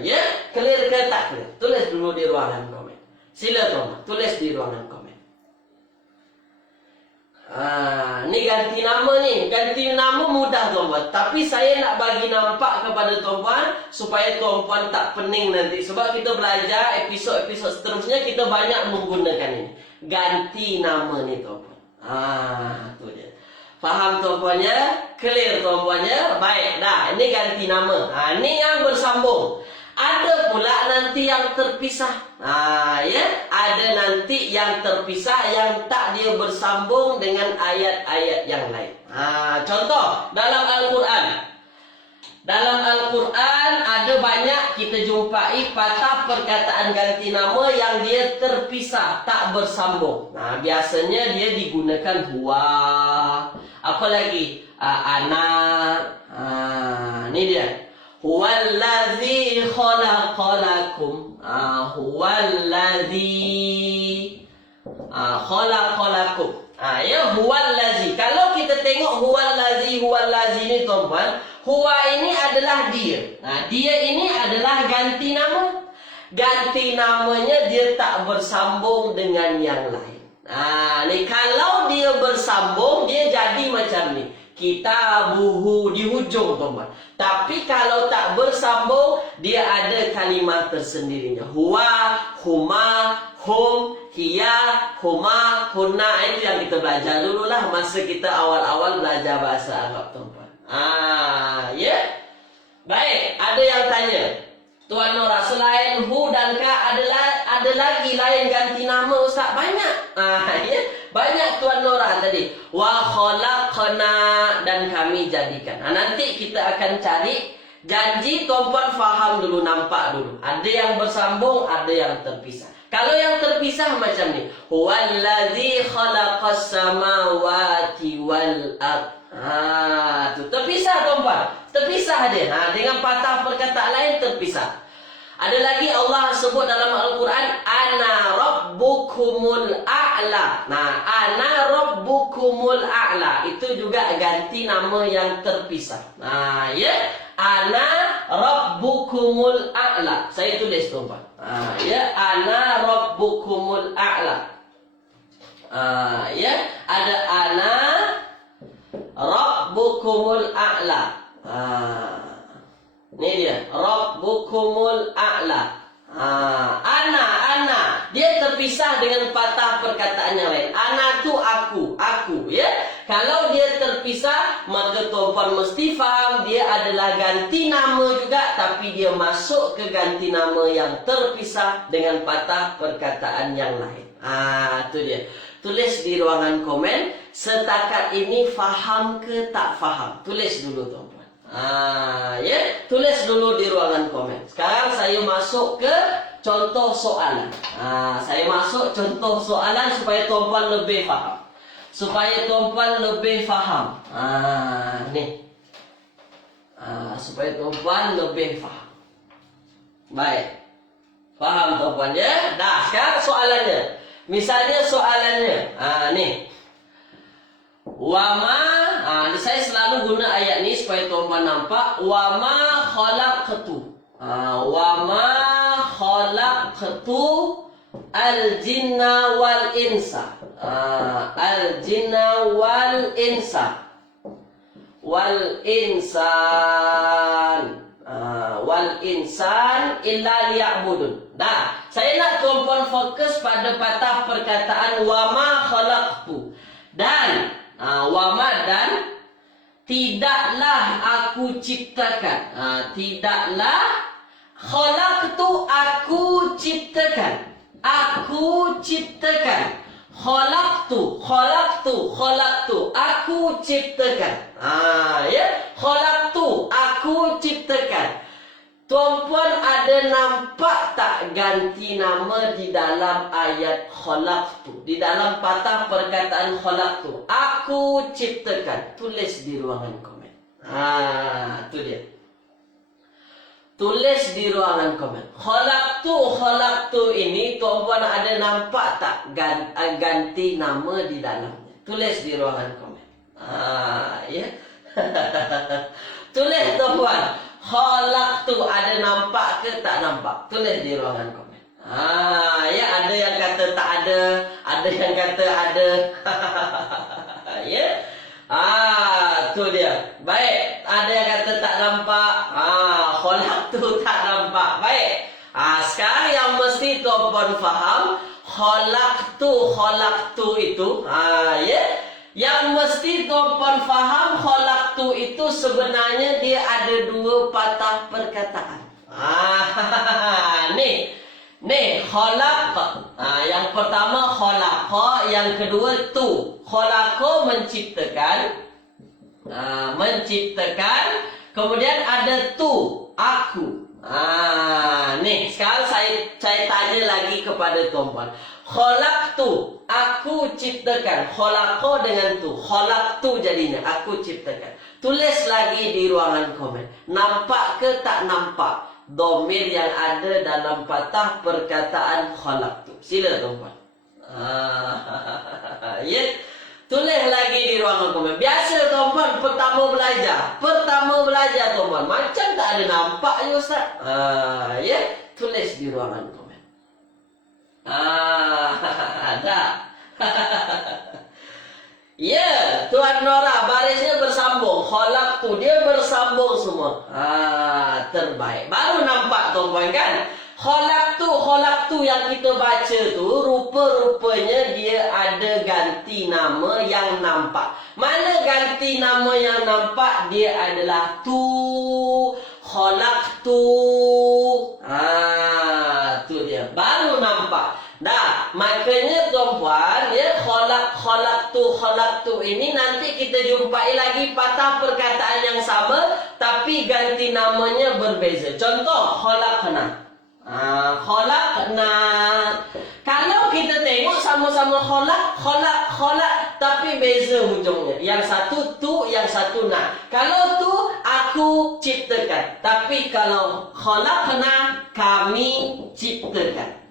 Ya, clear ke tak clear? Tulis dulu di ruangan komen. Sila tuan-tuan, tulis di ruangan komen. Ni ganti nama ni. Ganti nama mudah tuan-puan. Tapi saya nak bagi nampak kepada tuan-puan supaya tuan-puan tak pening nanti. Sebab kita belajar episod-episod seterusnya kita banyak menggunakan ini. Ganti nama ni tuan-puan. Tu dia. Faham tuan-puan ya? Clear tuan-puan ya? Baik dah. Ini ganti nama. Ni yang bersambung. Ada pula nanti yang terpisah. Ya, ada nanti yang terpisah yang tak dia bersambung dengan ayat-ayat yang lain. Contoh dalam Al-Quran. Dalam Al-Quran ada banyak kita jumpai patah perkataan ganti nama yang dia terpisah, tak bersambung. Biasanya dia digunakan huwa. Apa lagi? Anak. Ni dia. Huwallazi khalaqalakum. Huwallazi khalaqalakum. Ya, huwallazi. Kalau kita tengok huwallazi ni tuan-tuan, huwa ini adalah dia. Dia ini adalah ganti nama. Ganti namanya dia tak bersambung dengan yang lain. Ni kalau dia bersambung, dia jadi macam ni. Kitabuhu di hujung tuan-tuan. Tapi kalau tak bersambung, dia ada kalimah tersendirinya. Huwa, huma, hum, hiya, huma, hunna. Itu yang kita belajar dululah masa kita awal-awal belajar bahasa Arab tuan-tuan. Ya. Baik, ada yang tanya, Tuan Nora, selain hu dan ka ada lagi lain ganti nama Ustaz? Banyak. Ya, banyak Tuan Nora tadi. Wa khalaqna, dan kami jadikan. Nanti kita akan cari. Janji tuan-puan faham dulu, nampak dulu. Ada yang bersambung, ada yang terpisah. Kalau yang terpisah macam ni, huwallazi khalaqas samawati wal ardh. Tu terpisah tuan-puan. Terpisah dia. Dengan patah perkataan lain terpisah. Ada lagi Allah sebut dalam Al-Quran, ana rabbukumul a'la. Ana rabbukumul a'la. Itu juga ganti nama yang terpisah. Ya. Ana rabbukumul a'la. Saya tulis tuan-puan. Ya, ana rabbukumul a'la. Ya, ada ana rabbukumul a'la. Ini dia, rabbukumul a'la. Ana. Dia terpisah dengan patah perkataan yang lain. Ana tu aku, ya. Kalau dia terpisah, maka tuan-puan mesti faham dia adalah ganti nama juga, tapi dia masuk ke ganti nama yang terpisah dengan patah perkataan yang lain. Tu dia. Tulis di ruangan komen, setakat ini faham ke tak faham? Tulis dulu tuan-puan. Ya, tulis dulu di ruangan komen. Sekarang saya masuk ke contoh soalan. Saya masuk contoh soalan supaya tuan-puan lebih faham. Supaya tuan-puan lebih faham. Nih. Supaya tuan-puan lebih faham. Baik. Faham tuan-puan ya? Dah, sekarang soalannya. Misalnya soalannya, nih. Wama, saya selalu guna ayat ni supaya tuan-tuan nampak. Wama khalaqtu. Wama khalaqtu al-jinna wal insa. Al-jinna wal insa. Wal insan. Wal insan illa liya'budun. Dah, saya nak tuan-tuan fokus pada patah perkataan wama khalaqtu. Dan wama dan tidaklah aku ciptakan. Tidaklah khalaqtu, aku ciptakan. Aku ciptakan. Khalaqtu, aku ciptakan. Ya, khalaqtu, aku ciptakan. Tuan-puan ada nampak tak ganti nama di dalam ayat khalaqtu? Di dalam patah perkataan khalaqtu, aku ciptakan. Tulis di ruangan komen. Tu dia. Tulis di ruangan komen. Khalaqtu ini tuan-puan ada nampak tak ganti nama di dalamnya? Tulis di ruangan komen. Ya. Tulis tuan-puan. Khalaqtu ada nampak ke tak nampak? Tulis di ruangan komen. Ya, ada yang kata tak ada yang kata ada. Ya. Tu dia. Baik, ada yang kata tak nampak. Khalaqtu tak nampak. Baik. Sekarang yang mesti tuan-puan faham, khalaqtu itu, ya. Yang mesti tuan-puan faham, khalaqtu itu sebenarnya dia ada dua patah perkataan. Nih, khalaq. Yang pertama khalaqa, yang kedua tu. Khalaqa menciptakan. Menciptakan. Kemudian ada tu, aku. Nih, sekarang saya tanya lagi kepada tuan-puan. Khalaqtu, aku ciptakan. Khalaqa dengan tu. Khalaqtu jadinya, aku ciptakan. Tulis lagi di ruangan komen. Nampak ke tak nampak dhamir yang ada dalam patah perkataan khalaqtu? Sila tuan-puan. Ya. Tulis lagi di ruangan komen. Biasa tuan-puan pertama belajar tuan-puan. Macam tak ada nampak je Ustaz. Ya. Tulis di ruangan komen. Ada. Ya, Tuan Nora, barisnya bersambung. Khalaqtu, dia bersambung semua. Terbaik. Baru nampak tuan-puan kan? Khalaqtu yang kita baca tu, rupa-rupanya dia ada ganti nama yang nampak. Mana ganti nama yang nampak? Dia adalah tu. khalaqtu. Tu dia. Baru nampak. Dah, makanya tuan-puan, ya, khalaqtu ini nanti kita jumpai lagi patah perkataan yang sama tapi ganti namanya berbeza. Contoh, khalaqna. Khalaqna. Kalau kita tengok sama-sama khalaq tapi beza hujungnya. Yang satu tu, yang satu na. Kalau tu aku ciptakan, tapi kalau khalaqna kami ciptakan.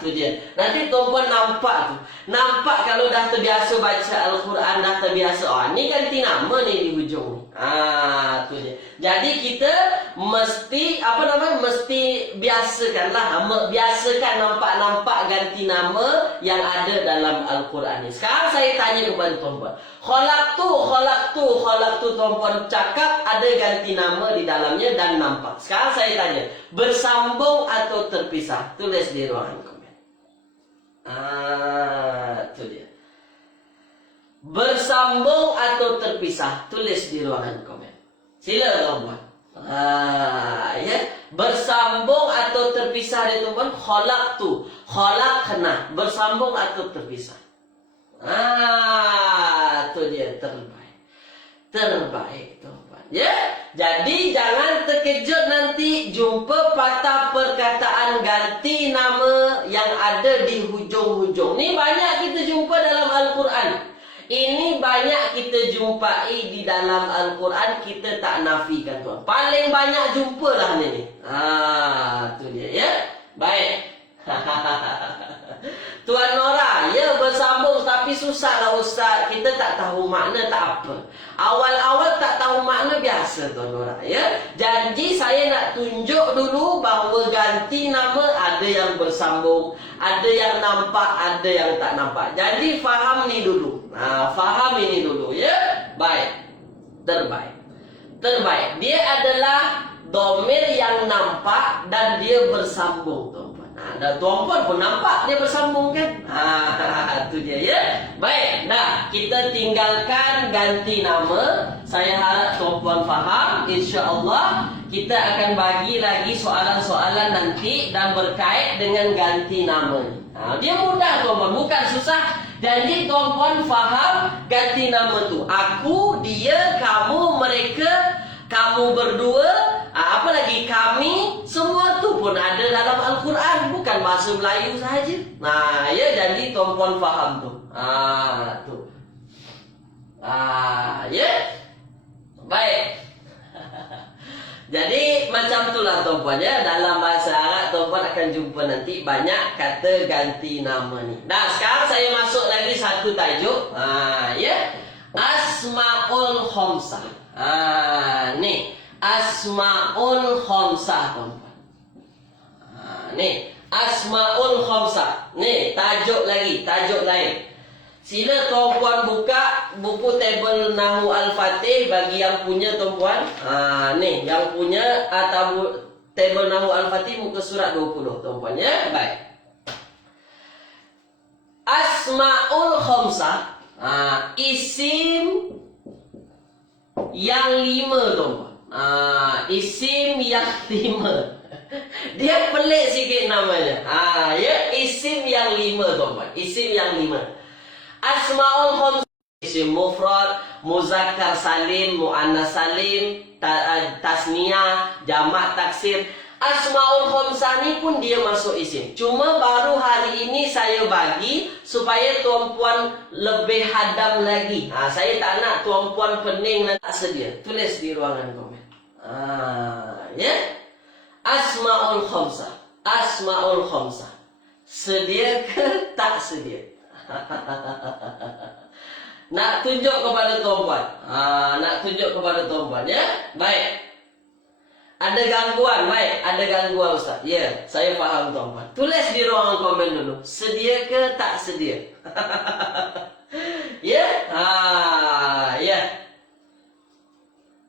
Tu dia. Nanti tuan-puan nampak tu. Nampak kalau dah terbiasa baca Al-Quran, dah terbiasa. Ni ganti nama ni di hujung ni. Tu dia. Jadi kita mesti mesti biasakanlah, biasakan nampak-nampak ganti nama yang ada dalam Al-Quran ni. Sekarang saya tanya kepada tuan-puan. Khalaqtu tuan-puan cakap ada ganti nama di dalamnya dan nampak. Sekarang saya tanya, bersambung atau terpisah? Tulis di ruangan komen. Tu dia. Bersambung atau terpisah? Tulis di ruangan komen. Sila tuan-puan. Ya, bersambung atau terpisah dia tuan-puan? Khalaqna, bersambung atau terpisah? Tu dia, terbaik tuan-puan. Ya, jadi jangan terkejut nanti jumpa patah perkataan ganti nama yang ada di hujung-hujung. Ni banyak kita jumpa dalam Al-Quran. Ini banyak kita jumpai di dalam Al-Quran, kita tak nafikan tuan. Paling banyak jumpalah ni. Tu dia, ya. Baik. Tuan Nora, ya, bersambung tapi susahlah Ustaz. Kita tak tahu makna, tak apa. Awal-awal tak tahu makna biasa Tuan Nora, ya. Janji saya nak tunjuk dulu bahawa ganti nama ada yang bersambung, ada yang nampak, ada yang tak nampak. Jadi faham ni dulu. Faham ini dulu, ya. Baik. Terbaik. Dia adalah domir yang nampak dan dia bersambung tuan. Dan tuan-puan pun nampak dia bersambung kan? Itu dia, ya. Baik, nah, kita tinggalkan ganti nama. Saya harap tuan-puan faham. InsyaAllah kita akan bagi lagi soalan-soalan nanti dan berkait dengan ganti nama. Dia mudah tuan-puan, bukan susah. Jadi tuan-puan faham ganti nama tu. Aku, dia, kamu, mereka, kamu berdua, apa lagi kami, semua tu pun ada dalam Al-Quran, bukan bahasa Melayu sahaja. Ya, jadi tuan-puan faham tu. Tu. Ya. Baik. Jadi macam itulah tuan-puan, ya. Dalam bahasa Arab tuan-puan akan jumpa nanti banyak kata ganti nama ni. Nah, sekarang saya masuk lagi satu tajuk. Ya. Asmaul Khamsah. Ni Asmaul Khamsah tuan-puan. Ni Asmaul Khamsah. Ni tajuk lain. Sila tuan-puan buka buku tabel Nahu Al-Fatih bagi yang punya tuan-puan. Ni yang punya tabel Nahu Al-Fatih muka surat 20 tuan-puan, ya. Baik. Asmaul Khamsah, isim yang 5 tuan-puan. Isim yang 5. Dia pelik sikit namanya. Ya, isim yang 5 tuan-puan. Isim yang 5. Asmaul Khamsah, isim mufrad, muzakkar salim, muannas salim, tasniyah, jamak taksir. Asmaul Khamsah ni pun dia masuk isim. Cuma baru hari ini saya bagi supaya tuan-puan lebih hadam lagi. Saya tak nak tuan-puan pening dan tak sedia. Tulis di ruangan komen. Ya. Asmaul Khamsah. Asmaul Khamsah. Sedia ke tak sedia? Nak tunjuk kepada tuan-puan. Nak tunjuk kepada tuan-puan, ya. Baik. Ada gangguan, baik. Ada gangguan Ustaz. Ya, saya faham tuan-puan. Tulis di ruangan komen dulu. Sedia ke tak sedia? Ya. Ya.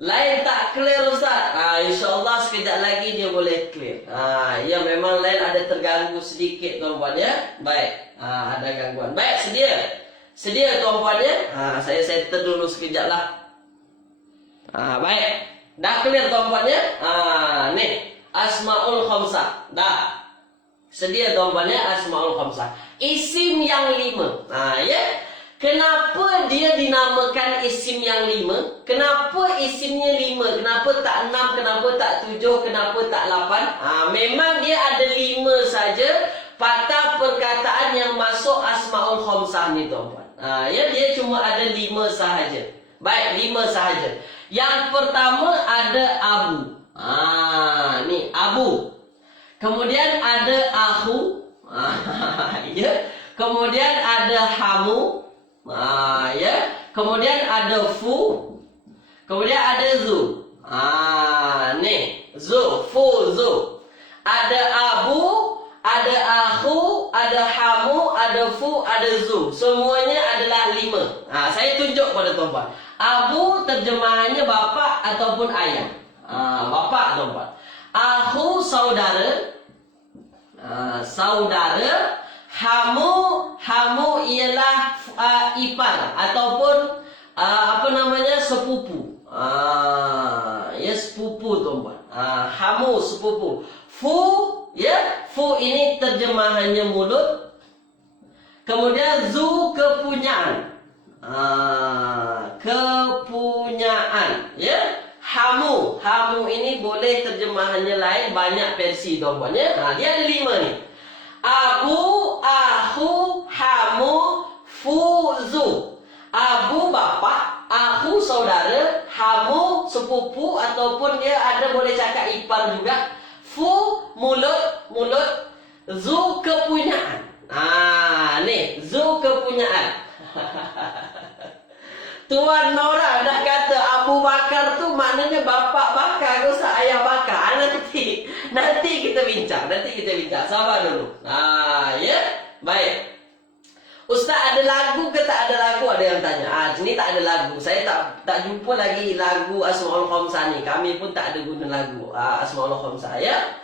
Lain tak clear Ustaz? InsyaAllah sekejap lagi dia boleh clear. Ya, memang lain ada terganggu sedikit tuan-puan, ya. Baik. Ada gangguan. Baik, sedia. Sedia tuan-puan, ya. Saya settle dulu sekejap lah. Baik. Dah clear tuan-puan ya? Nih, Asmaul Khamsah. Dah. Sedia tuan-puan ya, Asmaul Khamsah. Isim yang 5. Ya. Kenapa dia dinamakan isim yang 5? Kenapa isimnya 5? Kenapa tak 6? Kenapa tak 7? Kenapa tak 8? Memang dia ada 5 saja patah perkataan yang masuk Asmaul Khamsah ni tuan-puan. Ya, dia cuma ada 5 sahaja. Baik, 5 sahaja. Yang pertama ada Abu. Ni Abu. Kemudian ada Ahu. Ya. Kemudian ada Hamu. Ya. Kemudian ada Fu. Kemudian ada Zu. Ni Zu, Fu, Zu. Ada Abu, ada Ahu, ada Hamu, ada Fu, ada Zu. Semuanya adalah 5. Saya tunjuk pada tuan-puan. Abu terjemahannya bapa ataupun ayah. Bapa tuan-puan. Ahu saudara. Saudara. Hamu ialah ipar ataupun sepupu. Ya, sepupu tuan-puan. Hamu sepupu. Fu, ya, Fu ini terjemahannya mulut. Kemudian Zu kepunyaan. Kepunyaan, ya. Hamu ini boleh terjemahannya lain, banyak versi tuan-puan ya. Dia ada 5 ni. Abu, Ahu, Hamu, Fu, Zu. Abu bapa, Ahu saudara, Hamu sepupu ataupun dia ada boleh cakap ipar juga. Fu mulut, Zu kepunyaan. Ni Zu kepunyaan. Tuan Nora dah kata Abu Bakar tu maknanya bapa bakar ke ayah bakar. Nanti kita bincang. Sabar dulu. Ya. Baik. Ustaz ada lagu ke tak ada lagu? Ada yang tanya. Sini tak ada lagu. Saya tak jumpa lagi lagu Asmaul Khamsah ni. Kami pun tak ada guna lagu Asmaul Khamsah ya.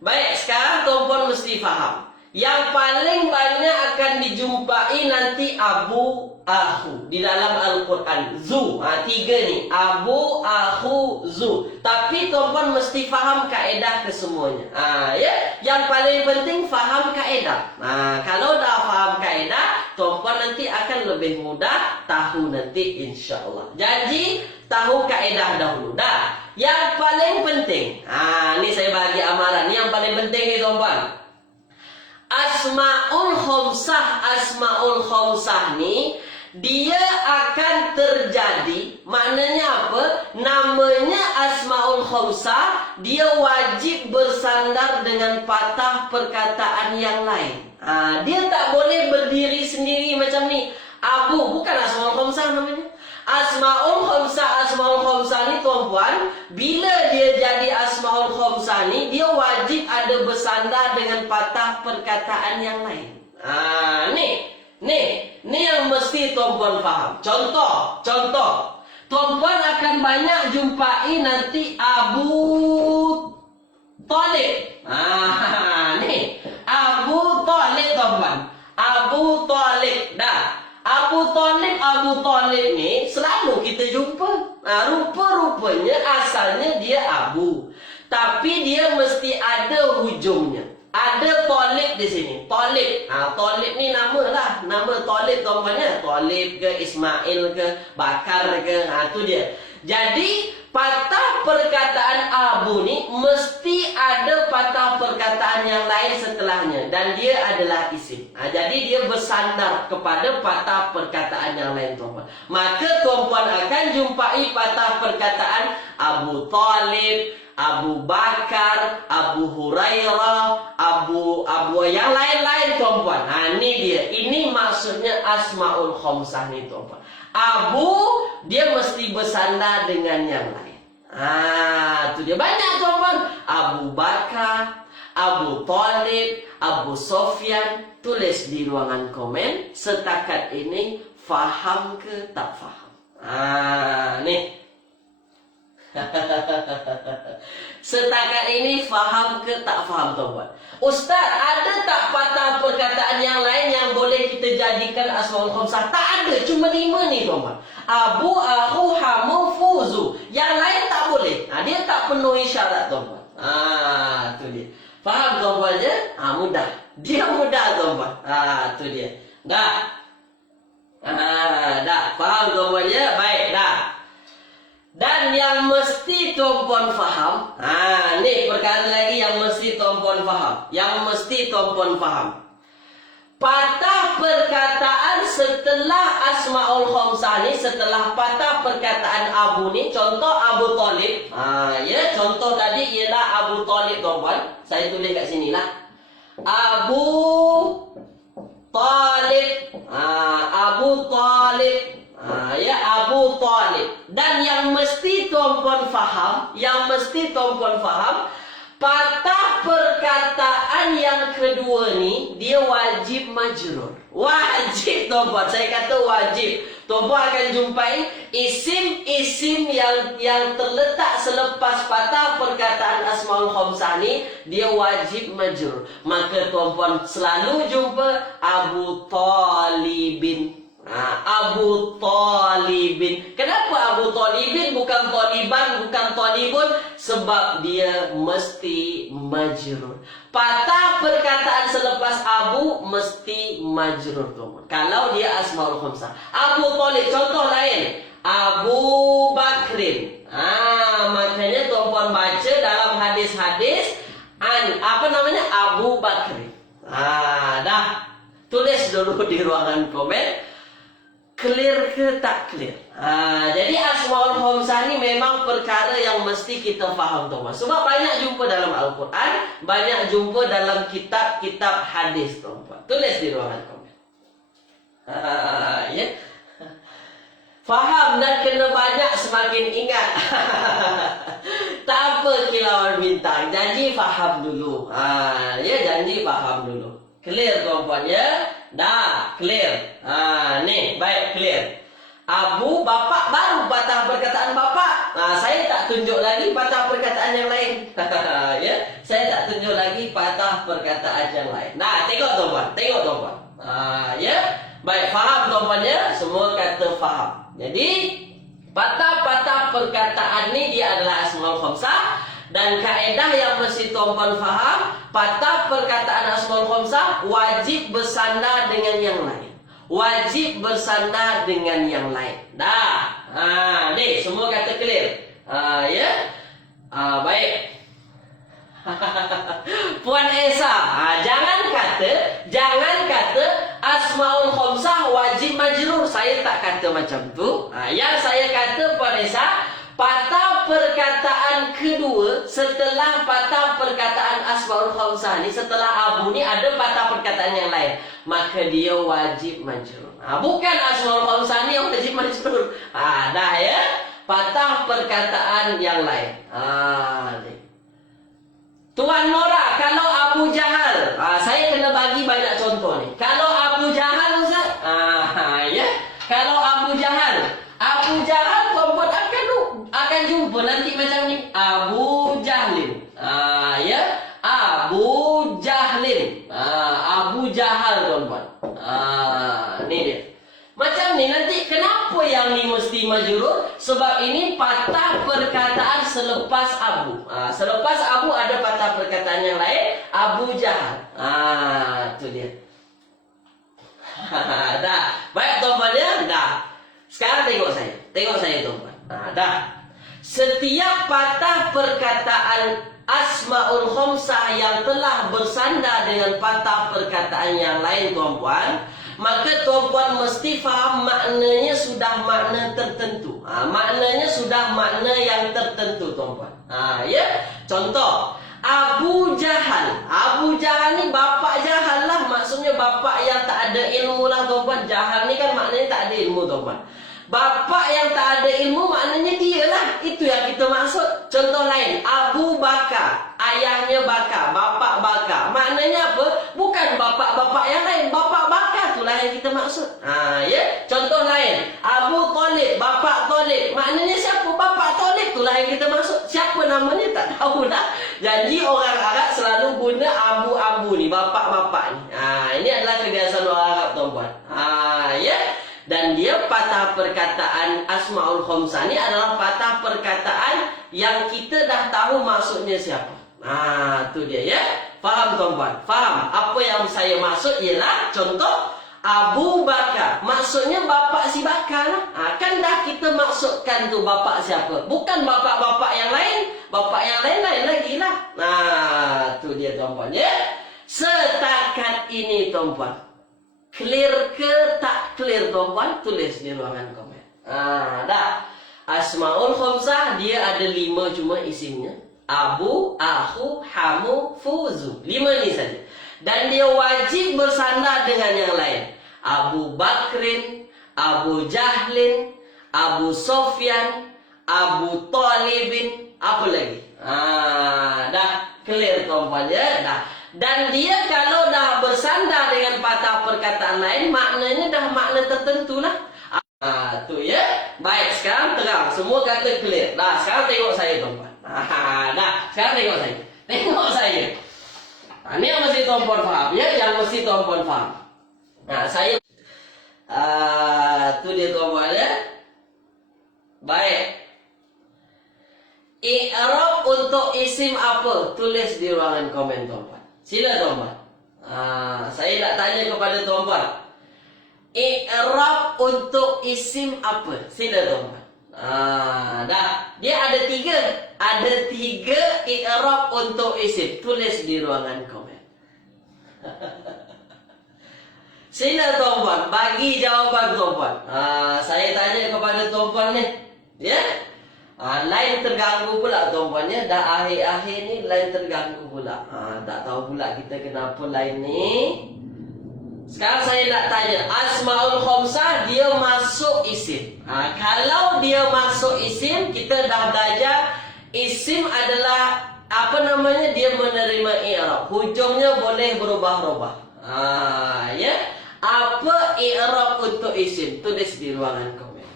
Baik, sekarang tuan-puan mesti faham. Yang paling banyak akan dijumpai nanti Abu, Ahu di dalam Al-Quran. Zu, 3 ni. Abu, Ahu, Zu. Tapi tuan-puan mesti faham kaedah kesemuanya. Ya, yang paling penting faham kaedah. Kalau dah faham kaedah, tuan-puan nanti akan lebih mudah tahu nanti insya-Allah. Janji tahu kaedah dahulu. Dah. Yang paling penting. Ni saya bagi amaran. Ni yang paling penting ni tuan-puan. Asmaul Khamsah ni dia akan terjadi. Maknanya apa? Namanya Asmaul Khamsah, dia wajib bersandar dengan patah perkataan yang lain. Dia tak boleh berdiri sendiri macam ni. Abu bukan Asmaul Khamsah namanya. Asmaul Khamsah ni tuan-puan, bila dia jadi Asmaul Khamsah ni, dia wajib ada bersandar dengan patah perkataan yang lain. Ni yang mesti tuan-puan faham. Contoh. Tuan-puan akan banyak jumpai nanti Abu Talib. Ni Abu Talib tuan-puan. Abu Talib. Dah. Abu Talib ni selalu kita jumpa. Rupa-rupanya asalnya dia Abu. Tapi dia mesti ada hujungnya. Ada Talib di sini. Talib. Talib ni nama lah. Nama Talib tuan-puan ya. Talib ke, Ismail ke, Bakar ke. Tu dia. Jadi patah perkataan Abu ni mesti ada patah perkataan yang lain setelahnya. Dan dia adalah isim. Jadi dia bersandar kepada patah perkataan yang lain tuan-puan. Maka tuan-puan akan jumpai patah perkataan Abu Talib, Abu Bakar, Abu Hurairah, Abu yang lain-lain tuan-puan. Ini dia. Ini maksudnya Asmaul Khamsah ni tuan-puan. Abu dia mesti bersandar dengan yang lain. Tu dia banyak tuan-puan. Abu Bakar, Abu Talib, Abu Sofyan. Tulis di ruangan komen. Setakat ini faham ke tak faham? Nih. Setakat ini faham ke tak faham tuan-tuan? Ustaz, ada tak patah perkataan yang lain yang boleh kita jadikan asmaul khamsah? Tak ada, cuma 5 ni tuan-tuan. Abu, aku, hamu, fuzu. Yang lain tak boleh. Dia tak penuhi syarat tuan-tuan. Tu dia. Faham tuan-tuan je? Mudah. Dia mudah tuan-tuan. Tu dia. Dah. Dah. Faham tuan-tuan je? Baik, dah. Dan yang mesti tuan-puan faham, ni perkara lagi yang mesti tuan-puan faham. Yang mesti tuan-puan faham. Patah perkataan setelah asmaul khamsah ni, setelah patah perkataan Abu ni, contoh Abu Talib. Ya, contoh tadi ialah Abu Talib tuan-puan. Saya tulis kat sini lah. Abu Talib. Abu Talib. Ya, Abu Talib. Dan yang mesti tuan-puan faham, patah perkataan yang kedua ni dia wajib majrur. Wajib tuan-puan, saya kata wajib. Tuan-puan akan jumpai isim-isim yang terletak selepas patah perkataan asmaul khamsah ni dia wajib majrur. Maka tuan-puan selalu jumpa Abu Talibin. Abu Talibin. Kenapa Abu Talibin bukan Taliban, bukan Talibun? Sebab dia mesti majrur. Patah perkataan selepas Abu mesti majrur tuan. Kalau dia asmaul khamsah. Abu Talib, contoh lain. Abu Bakrin. Makanya tuan-puan baca dalam hadis-hadis Abu Bakrin. Dah. Tulis dulu di ruangan komen. Clear ke tak clear? Jadi asmaul khamsah ni memang perkara yang mesti kita faham tuan-tuan. Sebab banyak jumpa dalam Al-Quran, banyak jumpa dalam kitab-kitab hadis tuan-tuan. Tulis di ruangan komen. Ya. Faham dan kena banyak semakin ingat. Tak apa kilauan bintang. Janji faham dulu. Ya, janji faham dulu. Clear tuan-puan ya? Dah, clear. Ni, baik, clear. Abu, bapak, baru patah perkataan bapak. Saya tak tunjuk lagi patah perkataan yang lain. Ya, saya tak tunjuk lagi patah perkataan yang lain. Nah, tengok tuan-puan. Ya, baik, faham tuan-puan ya? Semua kata faham. Jadi, patah-patah perkataan ni dia adalah asmaul khamsah. Dan kaedah yang mesti tuan-puan faham, patah perkataan asmaul khamsah wajib bersandar dengan yang lain. Wajib bersandar dengan yang lain. Dah. Ni semua kata clear. Ya. Baik. Puan Esa, jangan kata asmaul khamsah wajib majrur. Saya tak kata macam tu. Yang saya kata Puan Esa, patah perkataan kedua setelah patah perkataan asmaul khamsah ni, setelah Abu ni ada patah perkataan yang lain, maka dia wajib majrur. Bukan asmaul khamsah ni yang wajib majrur. Dah ya. Patah perkataan yang lain. Tuan Nora, kalau Abu Jahal, saya kena bagi banyak contoh ni. Kalau Abu Jahal Ustaz, ya. Kalau Abu Jahal tuan-tuan akan jumpa nanti macam ni. Abu Jahlin. Ya. Abu Jahlin. Abu Jahal tuan-tuan. Ni dia. Macam ni nanti kenapa yang ni mesti majrur? Sebab ini patah perkataan selepas Abu. Selepas Abu ada patah perkataan yang lain. Abu Jahal. Tu dia. Dah. Baik tuan-tuan ya. Dah. Sekarang tengok saya tuan-tuan. Dah. Setiap patah perkataan asmaul khamsah yang telah bersandar dengan patah perkataan yang lain tuan-puan, maka tuan-puan mesti faham maknanya sudah makna tertentu. Maknanya sudah makna yang tertentu tuan-puan. Ya. Contoh Abu Jahal. Abu Jahal ni bapak Jahal lah. Maksudnya bapak yang tak ada ilmu lah tuan-puan. Jahal ni kan maknanya tak ada ilmu tuan-puan. Bapak yang tak ada ilmu maknanya dia lah. Itu yang kita maksud. Contoh lain, Abu Bakar. Ayahnya Bakar, bapak Bakar. Maknanya apa? Bukan bapak-bapak yang lain, bapak Bakar. lah, itulah yang kita maksud. Ya, contoh lain, Abu Talib, Bapak Talib. Maknanya siapa? Bapak Talib, itulah yang kita maksud. Siapa namanya tak tahu lah. Jadi orang Arab selalu guna abu-abu ni, bapak-bapak ni. Ini adalah kebiasaan orang Arab, tuan-tuan. Ya. Dan dia patah perkataan Asmaul Khamsah ni adalah patah perkataan yang kita dah tahu maksudnya siapa. Tu dia ya. Faham tuan-tuan? Faham? Apa yang saya maksud ialah contoh Abu Bakar. Maksudnya bapak si Bakar lah. Kan dah kita maksudkan tu bapak siapa. Bukan bapak-bapak yang lain. Bapak yang lain lagi lah. Tu dia tuan-tuan ya. Setakat ini tuan-tuan. Clear ke tak clear tuan-tuan? Tulis di ruangan komen. Dah. Asmaul Khamsah dia ada 5 cuma isinya. Abu, Akhu, Hamu, Fuzu. 5 ni saja. Dan dia wajib bersandar dengan yang lain. Abu Bakrin, Abu Jahlin, Abu Sofyan, Abu Talibin. Apa lagi? Dah clear tuan-tuan ya. Dah. Dan dia kalau dah bersandar dengan patah perkataan lain, maknanya dah makna tertentu lah. Tu ya. Baik, sekarang terang. Semua kata clear. Dah, sekarang tengok saya tuan-tuan. Dah, sekarang tengok saya. Tengok saya. Ini yang mesti tuan-puan faham ya, yang mesti tuan-puan faham. Saya tu dia tuan-puan ya. Baik. I'rab untuk isim apa? Tulis di ruangan komen tuan-puan. Sila tuan-puan. Saya nak tanya kepada tuan-puan. I'rab untuk isim apa? Sila tuan-puan. Dah. Dia ada 3. Ada 3 i'rab untuk isim. Tulis di ruangan komen. Sila tuan-puan, bagi jawapan tuan-puan. Saya tanya kepada tuan-puan ni. Ya? Lain terganggu pula tuan-puan ya. Dah akhir-akhir ni lain terganggu pula. Tak tahu pula kita kenapa lain ni. Sekarang saya nak tanya, Asmaul Khamsah dia masuk isim. Kalau dia masuk isim, kita dah belajar isim adalah apa namanya, dia menerima i'rab. Hujungnya boleh berubah-ubah. Ya. Apa i'rab untuk isim? Tulis di ruangan komen.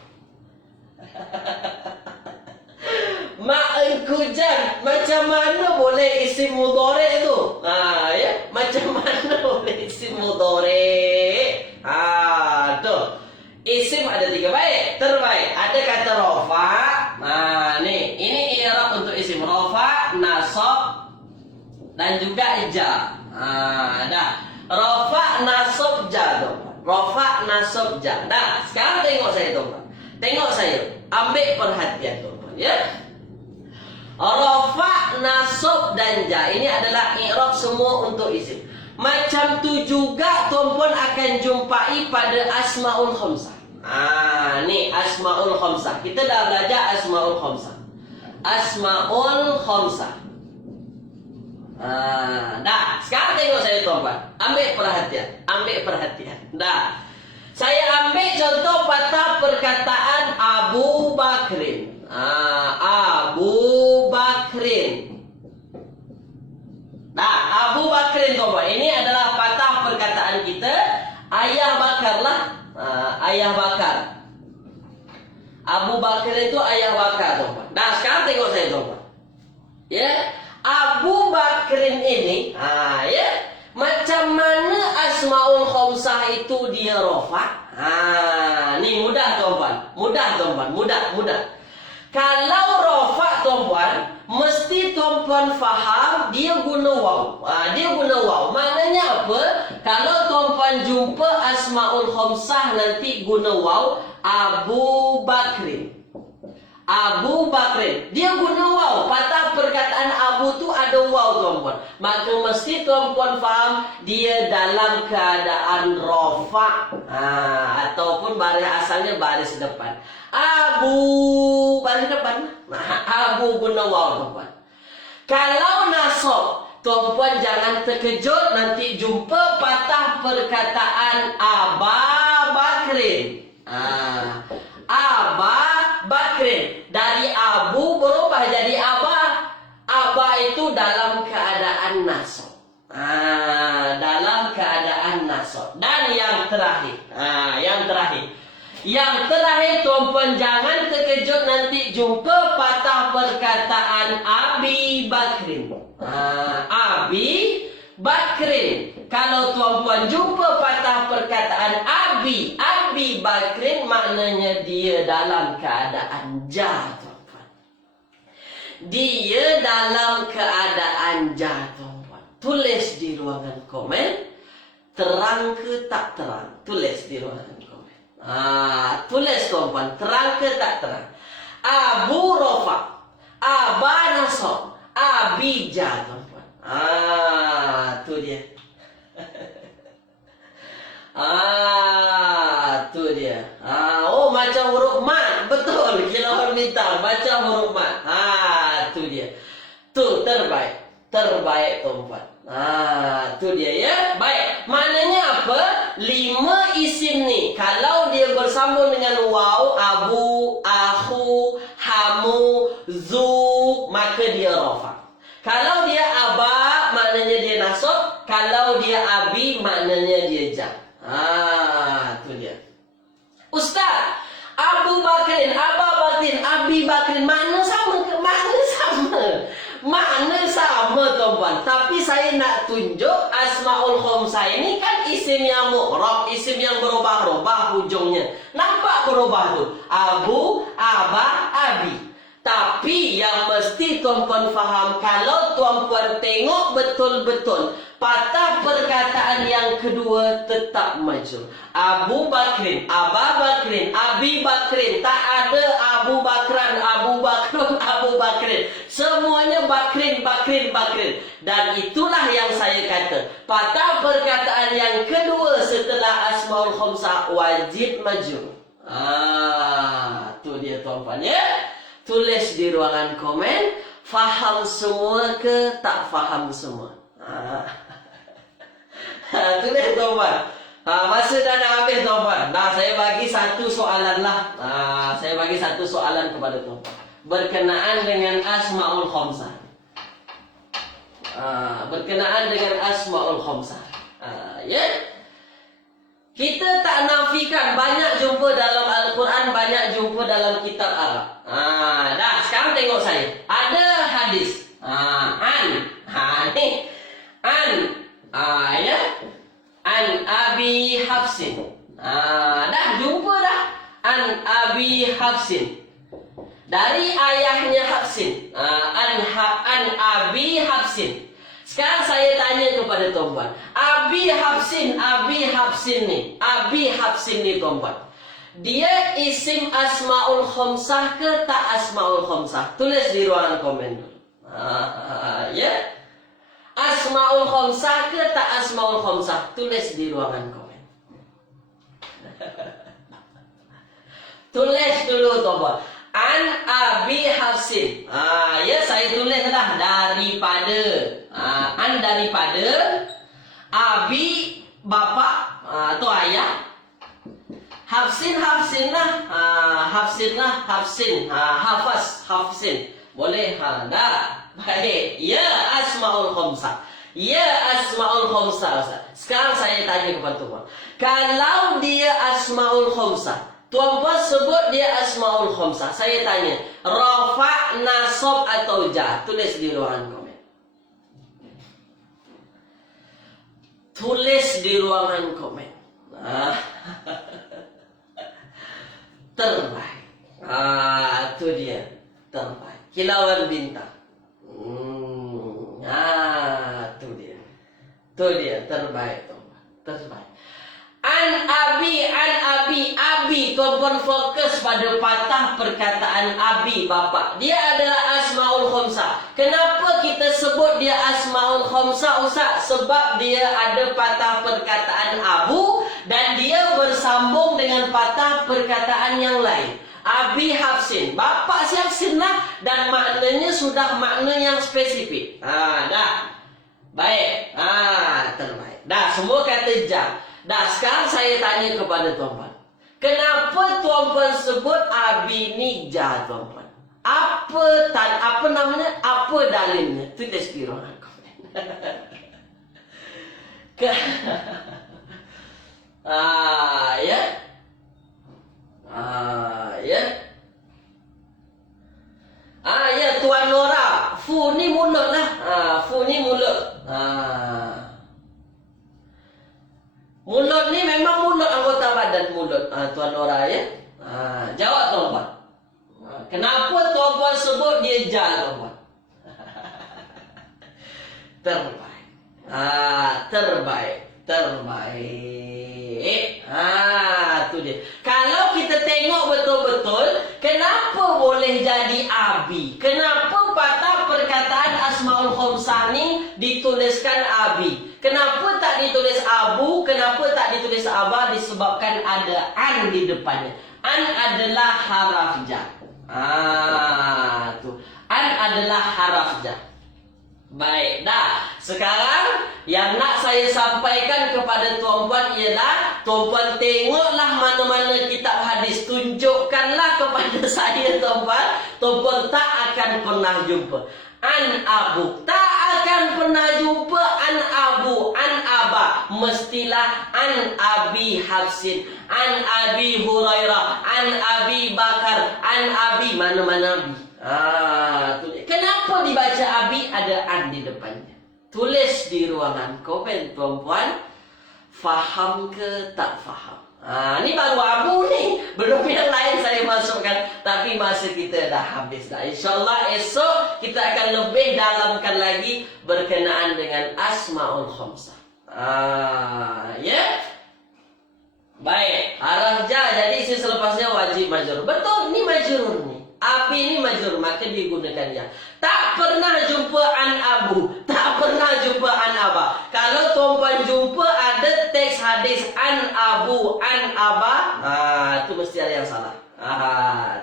Mak engkujan, macam mana boleh isim mudhari' tu? Ya, macam mana boleh isim mudhari'? Tu. Isim ada 3 baik, terbaik. Ada kata rafa. Ni, ini i'rab untuk isim rafa, nasab dan juga ja. Dah. Rafa, nasab, ja tu. Rafa, nasab, ja. Dah, sekarang tengok saya tuan-tuan. Tengok saya. Ambil perhatian tuan-tuan ya. Rafa, nasab dan ja ini adalah i'rab semua untuk isim. Macam tu juga tuan-puan akan jumpai pada Asmaul Khamsah. Ni Asmaul Khamsah. Kita dah belajar Asmaul Khamsah. Asmaul Khamsah. Dah. Sekarang tengok saya tuan-puan. Ambil perhatian. Ambil perhatian. Dah. Saya ambil contoh patah perkataan Abu Bakrin. Abu Bakrin. Nah, Abu Bakrin tuan-tuan. Ini adalah patah perkataan kita. Ayah bakar lah. Ayah bakar. Abu Bakrin itu ayah bakar tuan-tuan. Nah, sekarang tengok saya tuan-tuan. Ya. Abu Bakrin ini. Ya. Macam mana Asmaul Khamsah itu dia rafa? Ni mudah tuan-tuan. Mudah tuan-tuan. Mudah. Kalau rafa tuan-puan, mesti tuan-puan faham dia guna waw. Dia guna waw. Maknanya apa? Kalau tuan-puan jumpa Asmaul Khamsah nanti guna waw, Abu Bakrin. Abu Bakrin. Dia guna waw. Patah perkataan Abu tu ada waw tuan-puan. Maka mesti tuan-puan faham dia dalam keadaan rafa. Ataupun baris asalnya baris depan. Abu baris depan. Abu guna waw tuan-puan. Kalau nasab, tuan-puan jangan terkejut nanti jumpa patah perkataan Aba Bakrin. Aba Bakrin. Dari Abu berubah jadi Aba. Aba itu dalam keadaan nasab. Dalam keadaan nasab. Dan yang terakhir. Yang terakhir tuan-puan, jangan terkejut nanti jumpa patah perkataan Abi Bakrin. Abi Bakrin. Kalau tuan-puan jumpa patah perkataan Abi Bakrin, maknanya dia dalam keadaan jah, tuan-puan. Dia dalam keadaan jah, tuan-puan. Tulis di ruangan komen, terang ke tak terang. Tulis di ruangan komen. Tulis tuan-puan, terang ke tak terang. Abu Rofa, Aba Nasab, Abija, tuan-puan. Tu dia. Tu dia. Oh, macam huruf mat. Betul, kilauan minta baca huruf mat. Tu dia. Tu terbaik. Terbaik, tuan-puan. Tu dia ya. Baik. Maknanya apa? 5 isim ni, kalau dia bersambung dengan waw, abu, akhu, hamu, zu, maka dia rafa. Kalau dia aba, maknanya dia nasab. Kalau dia abi, maknanya dia jar. Tu dia. Ustaz, Abu Bakrin, Aba Bakrin, Abi Bakrin, makna sama ke? Makna sama. Makna sama, tuan-puan. Tapi saya nak tunjuk Asmaul Khamsah ini kan isim yang mu'rab, isim yang berubah-ubah hujungnya. Nampak berubah tu? Abu, Aba, Abi. Tapi yang mesti tuan-puan faham, kalau tuan-puan tengok betul-betul, patah perkataan yang kedua tetap maju. Abu Bakrin, Aba Bakrin, Abi Bakrin. Tak ada Abu Bakran, Abu Bakrun, Abu Bakrin. Semuanya Bakrin, Bakrin, Bakrin. Dan itulah yang saya kata, patah perkataan yang kedua setelah Asmaul Khamsah wajib maju. Tu dia, tuan-puan ya. Tulis di ruangan komen, faham semua ke tak faham semua? Tulis, tuan-puan. Masa dah nak habis, tuan-puan. Saya bagi satu soalan lah. Saya bagi satu soalan kepada tuan-puan berkenaan dengan Asmaul Khamsah. Berkenaan dengan Asmaul Khamsah. Ya. Kita tak nafikan, banyak jumpa dalam Al-Quran, banyak jumpa dalam kitab Arab. Dah, sekarang tengok saya. Ada hadis. Ni. Ya. An Abi Hafsin. Dah, jumpa dah. An Abi Hafsin. Dari ayahnya Hafsin. An Abi Hafsin. Sekarang saya tanya kepada tuan-puan, Abi Hafsin ni, Abi Hafsin ni, tuan-puan, dia isim Asmaul Khamsah ke tak Asmaul Khamsah? Tulis di ruangan komen dulu. Ya. Asmaul Khamsah ke tak Asmaul Khamsah? Tulis di ruangan komen. Tulis dulu, tuan-puan. An Abi Hafsin. Ya, saya tulislah daripada. An daripada. Abi bapa atau ayah. Hafsin lah. Hafsin. Hafsin. Boleh. Dah. Baik. Ya, Asmaul Khamsah. Ya, Asmaul Khamsah, Ustaz. Sekarang saya tanya kepada tuan. Kalau dia Asmaul Khamsah, tuan-puan sebut dia Asmaul Khamsah. Saya tanya, rafa, nasab atau jar? Tulis di ruangan komen. Tulis di ruangan komen. Terbaik. Itu dia. Terbaik. Kilauan bintang. Itu dia. Itu dia. Terbaik, tuan-puan. Terbaik. An Abi, tuan-puan fokus pada patah perkataan Abi, bapa. Dia adalah Asmaul Khamsah. Kenapa kita sebut dia Asmaul Khamsah, Ustaz? Sebab dia ada patah perkataan Abu dan dia bersambung dengan patah perkataan yang lain. Abi Hafsin, bapa si Hafsin lah, dan maknanya sudah makna yang spesifik. Dah. Baik. Terbaik. Dah, semua kata jar. Dah, sekarang saya tanya kepada tuan-puan. Kenapa tuan-puan sebut Abi ni jar, tuan-puan? Apa namanya? Apa dalilnya? Tulis di ruangan komen. Ya. Ya. Ya, Tuan Nora. Fu ni mulut lah. Fu ni mulut. Mulut ni memang mulut, anggota badan mulut. Tuan Nora ya. Jawab tuan-tuan. Kenapa tuan-tuan sebut dia jal, tuan-tuan? Terbaik. Terbaik. Tu dia. Kalau kita tengok betul-betul, kenapa boleh jadi abi? Kenapa patah perkataan Asmaul Khamsah ni dituliskan abi? Kenapa tak ditulis abu? Kenapa tak ditulis aba? Disebabkan ada an di depannya. An adalah haraf jar. Tu. An adalah haraf jar. Baik, dah. Sekarang yang nak saya sampaikan kepada tuan-puan ialah tuan-puan tengoklah mana-mana kitab hadis, tunjukkanlah kepada saya tuan-puan. Tuan-puan tak akan pernah jumpa an abu, tak akan pernah jumpa an abu, an aba. Mestilah an abi Hafsin, an abi Hurairah, an abi Bakar, an abi mana-mana abi. Kenapa dibaca abi ada an di depannya? Tulis di ruangan komen tuan-puan. Faham ke tak faham? Ni baru abu ni. Belum yang lain saya masukkan. Tapi masa kita dah habis dah. InsyaAllah esok kita akan lebih dalamkan lagi berkenaan dengan Asmaul Khamsah. Ya. Baik. Haraf jar. Jadi selepasnya wajib majrur. Betul. Ni majrur ni. Abi ni majrur, maka digunakan ya. Tak pernah jumpa an abu, tak pernah jumpa an aba. Kalau tuan-puan jumpa ada teks hadis an abu, an aba, tu mesti ada yang salah.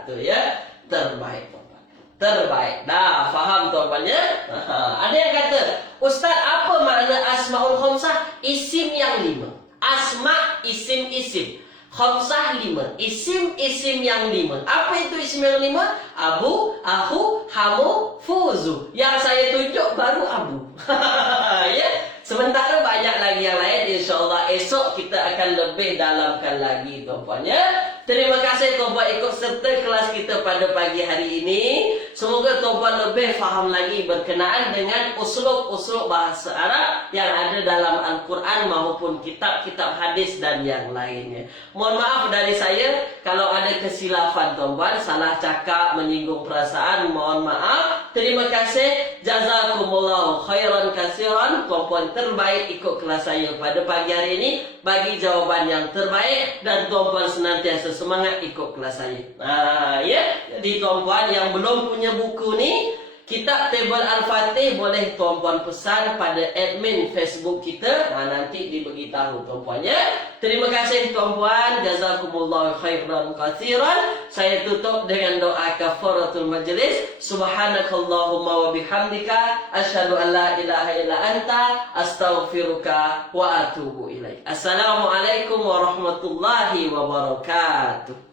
Tu ya. Terbaik tuan-puan. Terbaik. Dah faham tuan-puan ya? Ada yang kata, Ustaz, apa makna Asmaul Khamsah? Isim yang 5. Asma isim-isim. Khamsah 5. Isim-isim yang 5. Apa itu isim yang 5? Abu, Ahu, Hamu, Fuzu. Yang saya tunjuk baru Abu. Ya. Sementara banyak lagi yang lain. InsyaAllah esok kita akan lebih dalamkan lagi tuan-puan ya. Terima kasih tuan-puan ikut serta kelas kita pada pagi hari ini. Semoga tuan-puan lebih faham lagi berkenaan dengan uslub-uslub bahasa Arab yang ada dalam Al-Quran maupun kitab-kitab hadis dan yang lainnya. Mohon maaf dari saya kalau ada kesilafan tuan-puan, salah cakap, menyinggung perasaan, mohon maaf. Terima kasih. Jazakumullahu khairan katsiran. Tuan-puan terbaik ikut kelas saya pada pagi hari ini, bagi jawaban yang terbaik, dan tuan-puan senantiasa semangat ikut kelas saya. Ya. Jadi tuan-puan yang belum punya buku ni, kitab Table Al-Fatih, boleh tuan-puan pesan pada admin Facebook kita. Nanti diberitahu tuan-puan ya. Terima kasih tuan-puan. Jazakumullahu khairan katsiran. Saya tutup dengan doa kafaratul majlis. Subhanakallahumma wa bihamdika asyhadu an la ilaha illa anta astaghfiruka wa atubu ilaik. Assalamualaikum warahmatullahi wabarakatuh.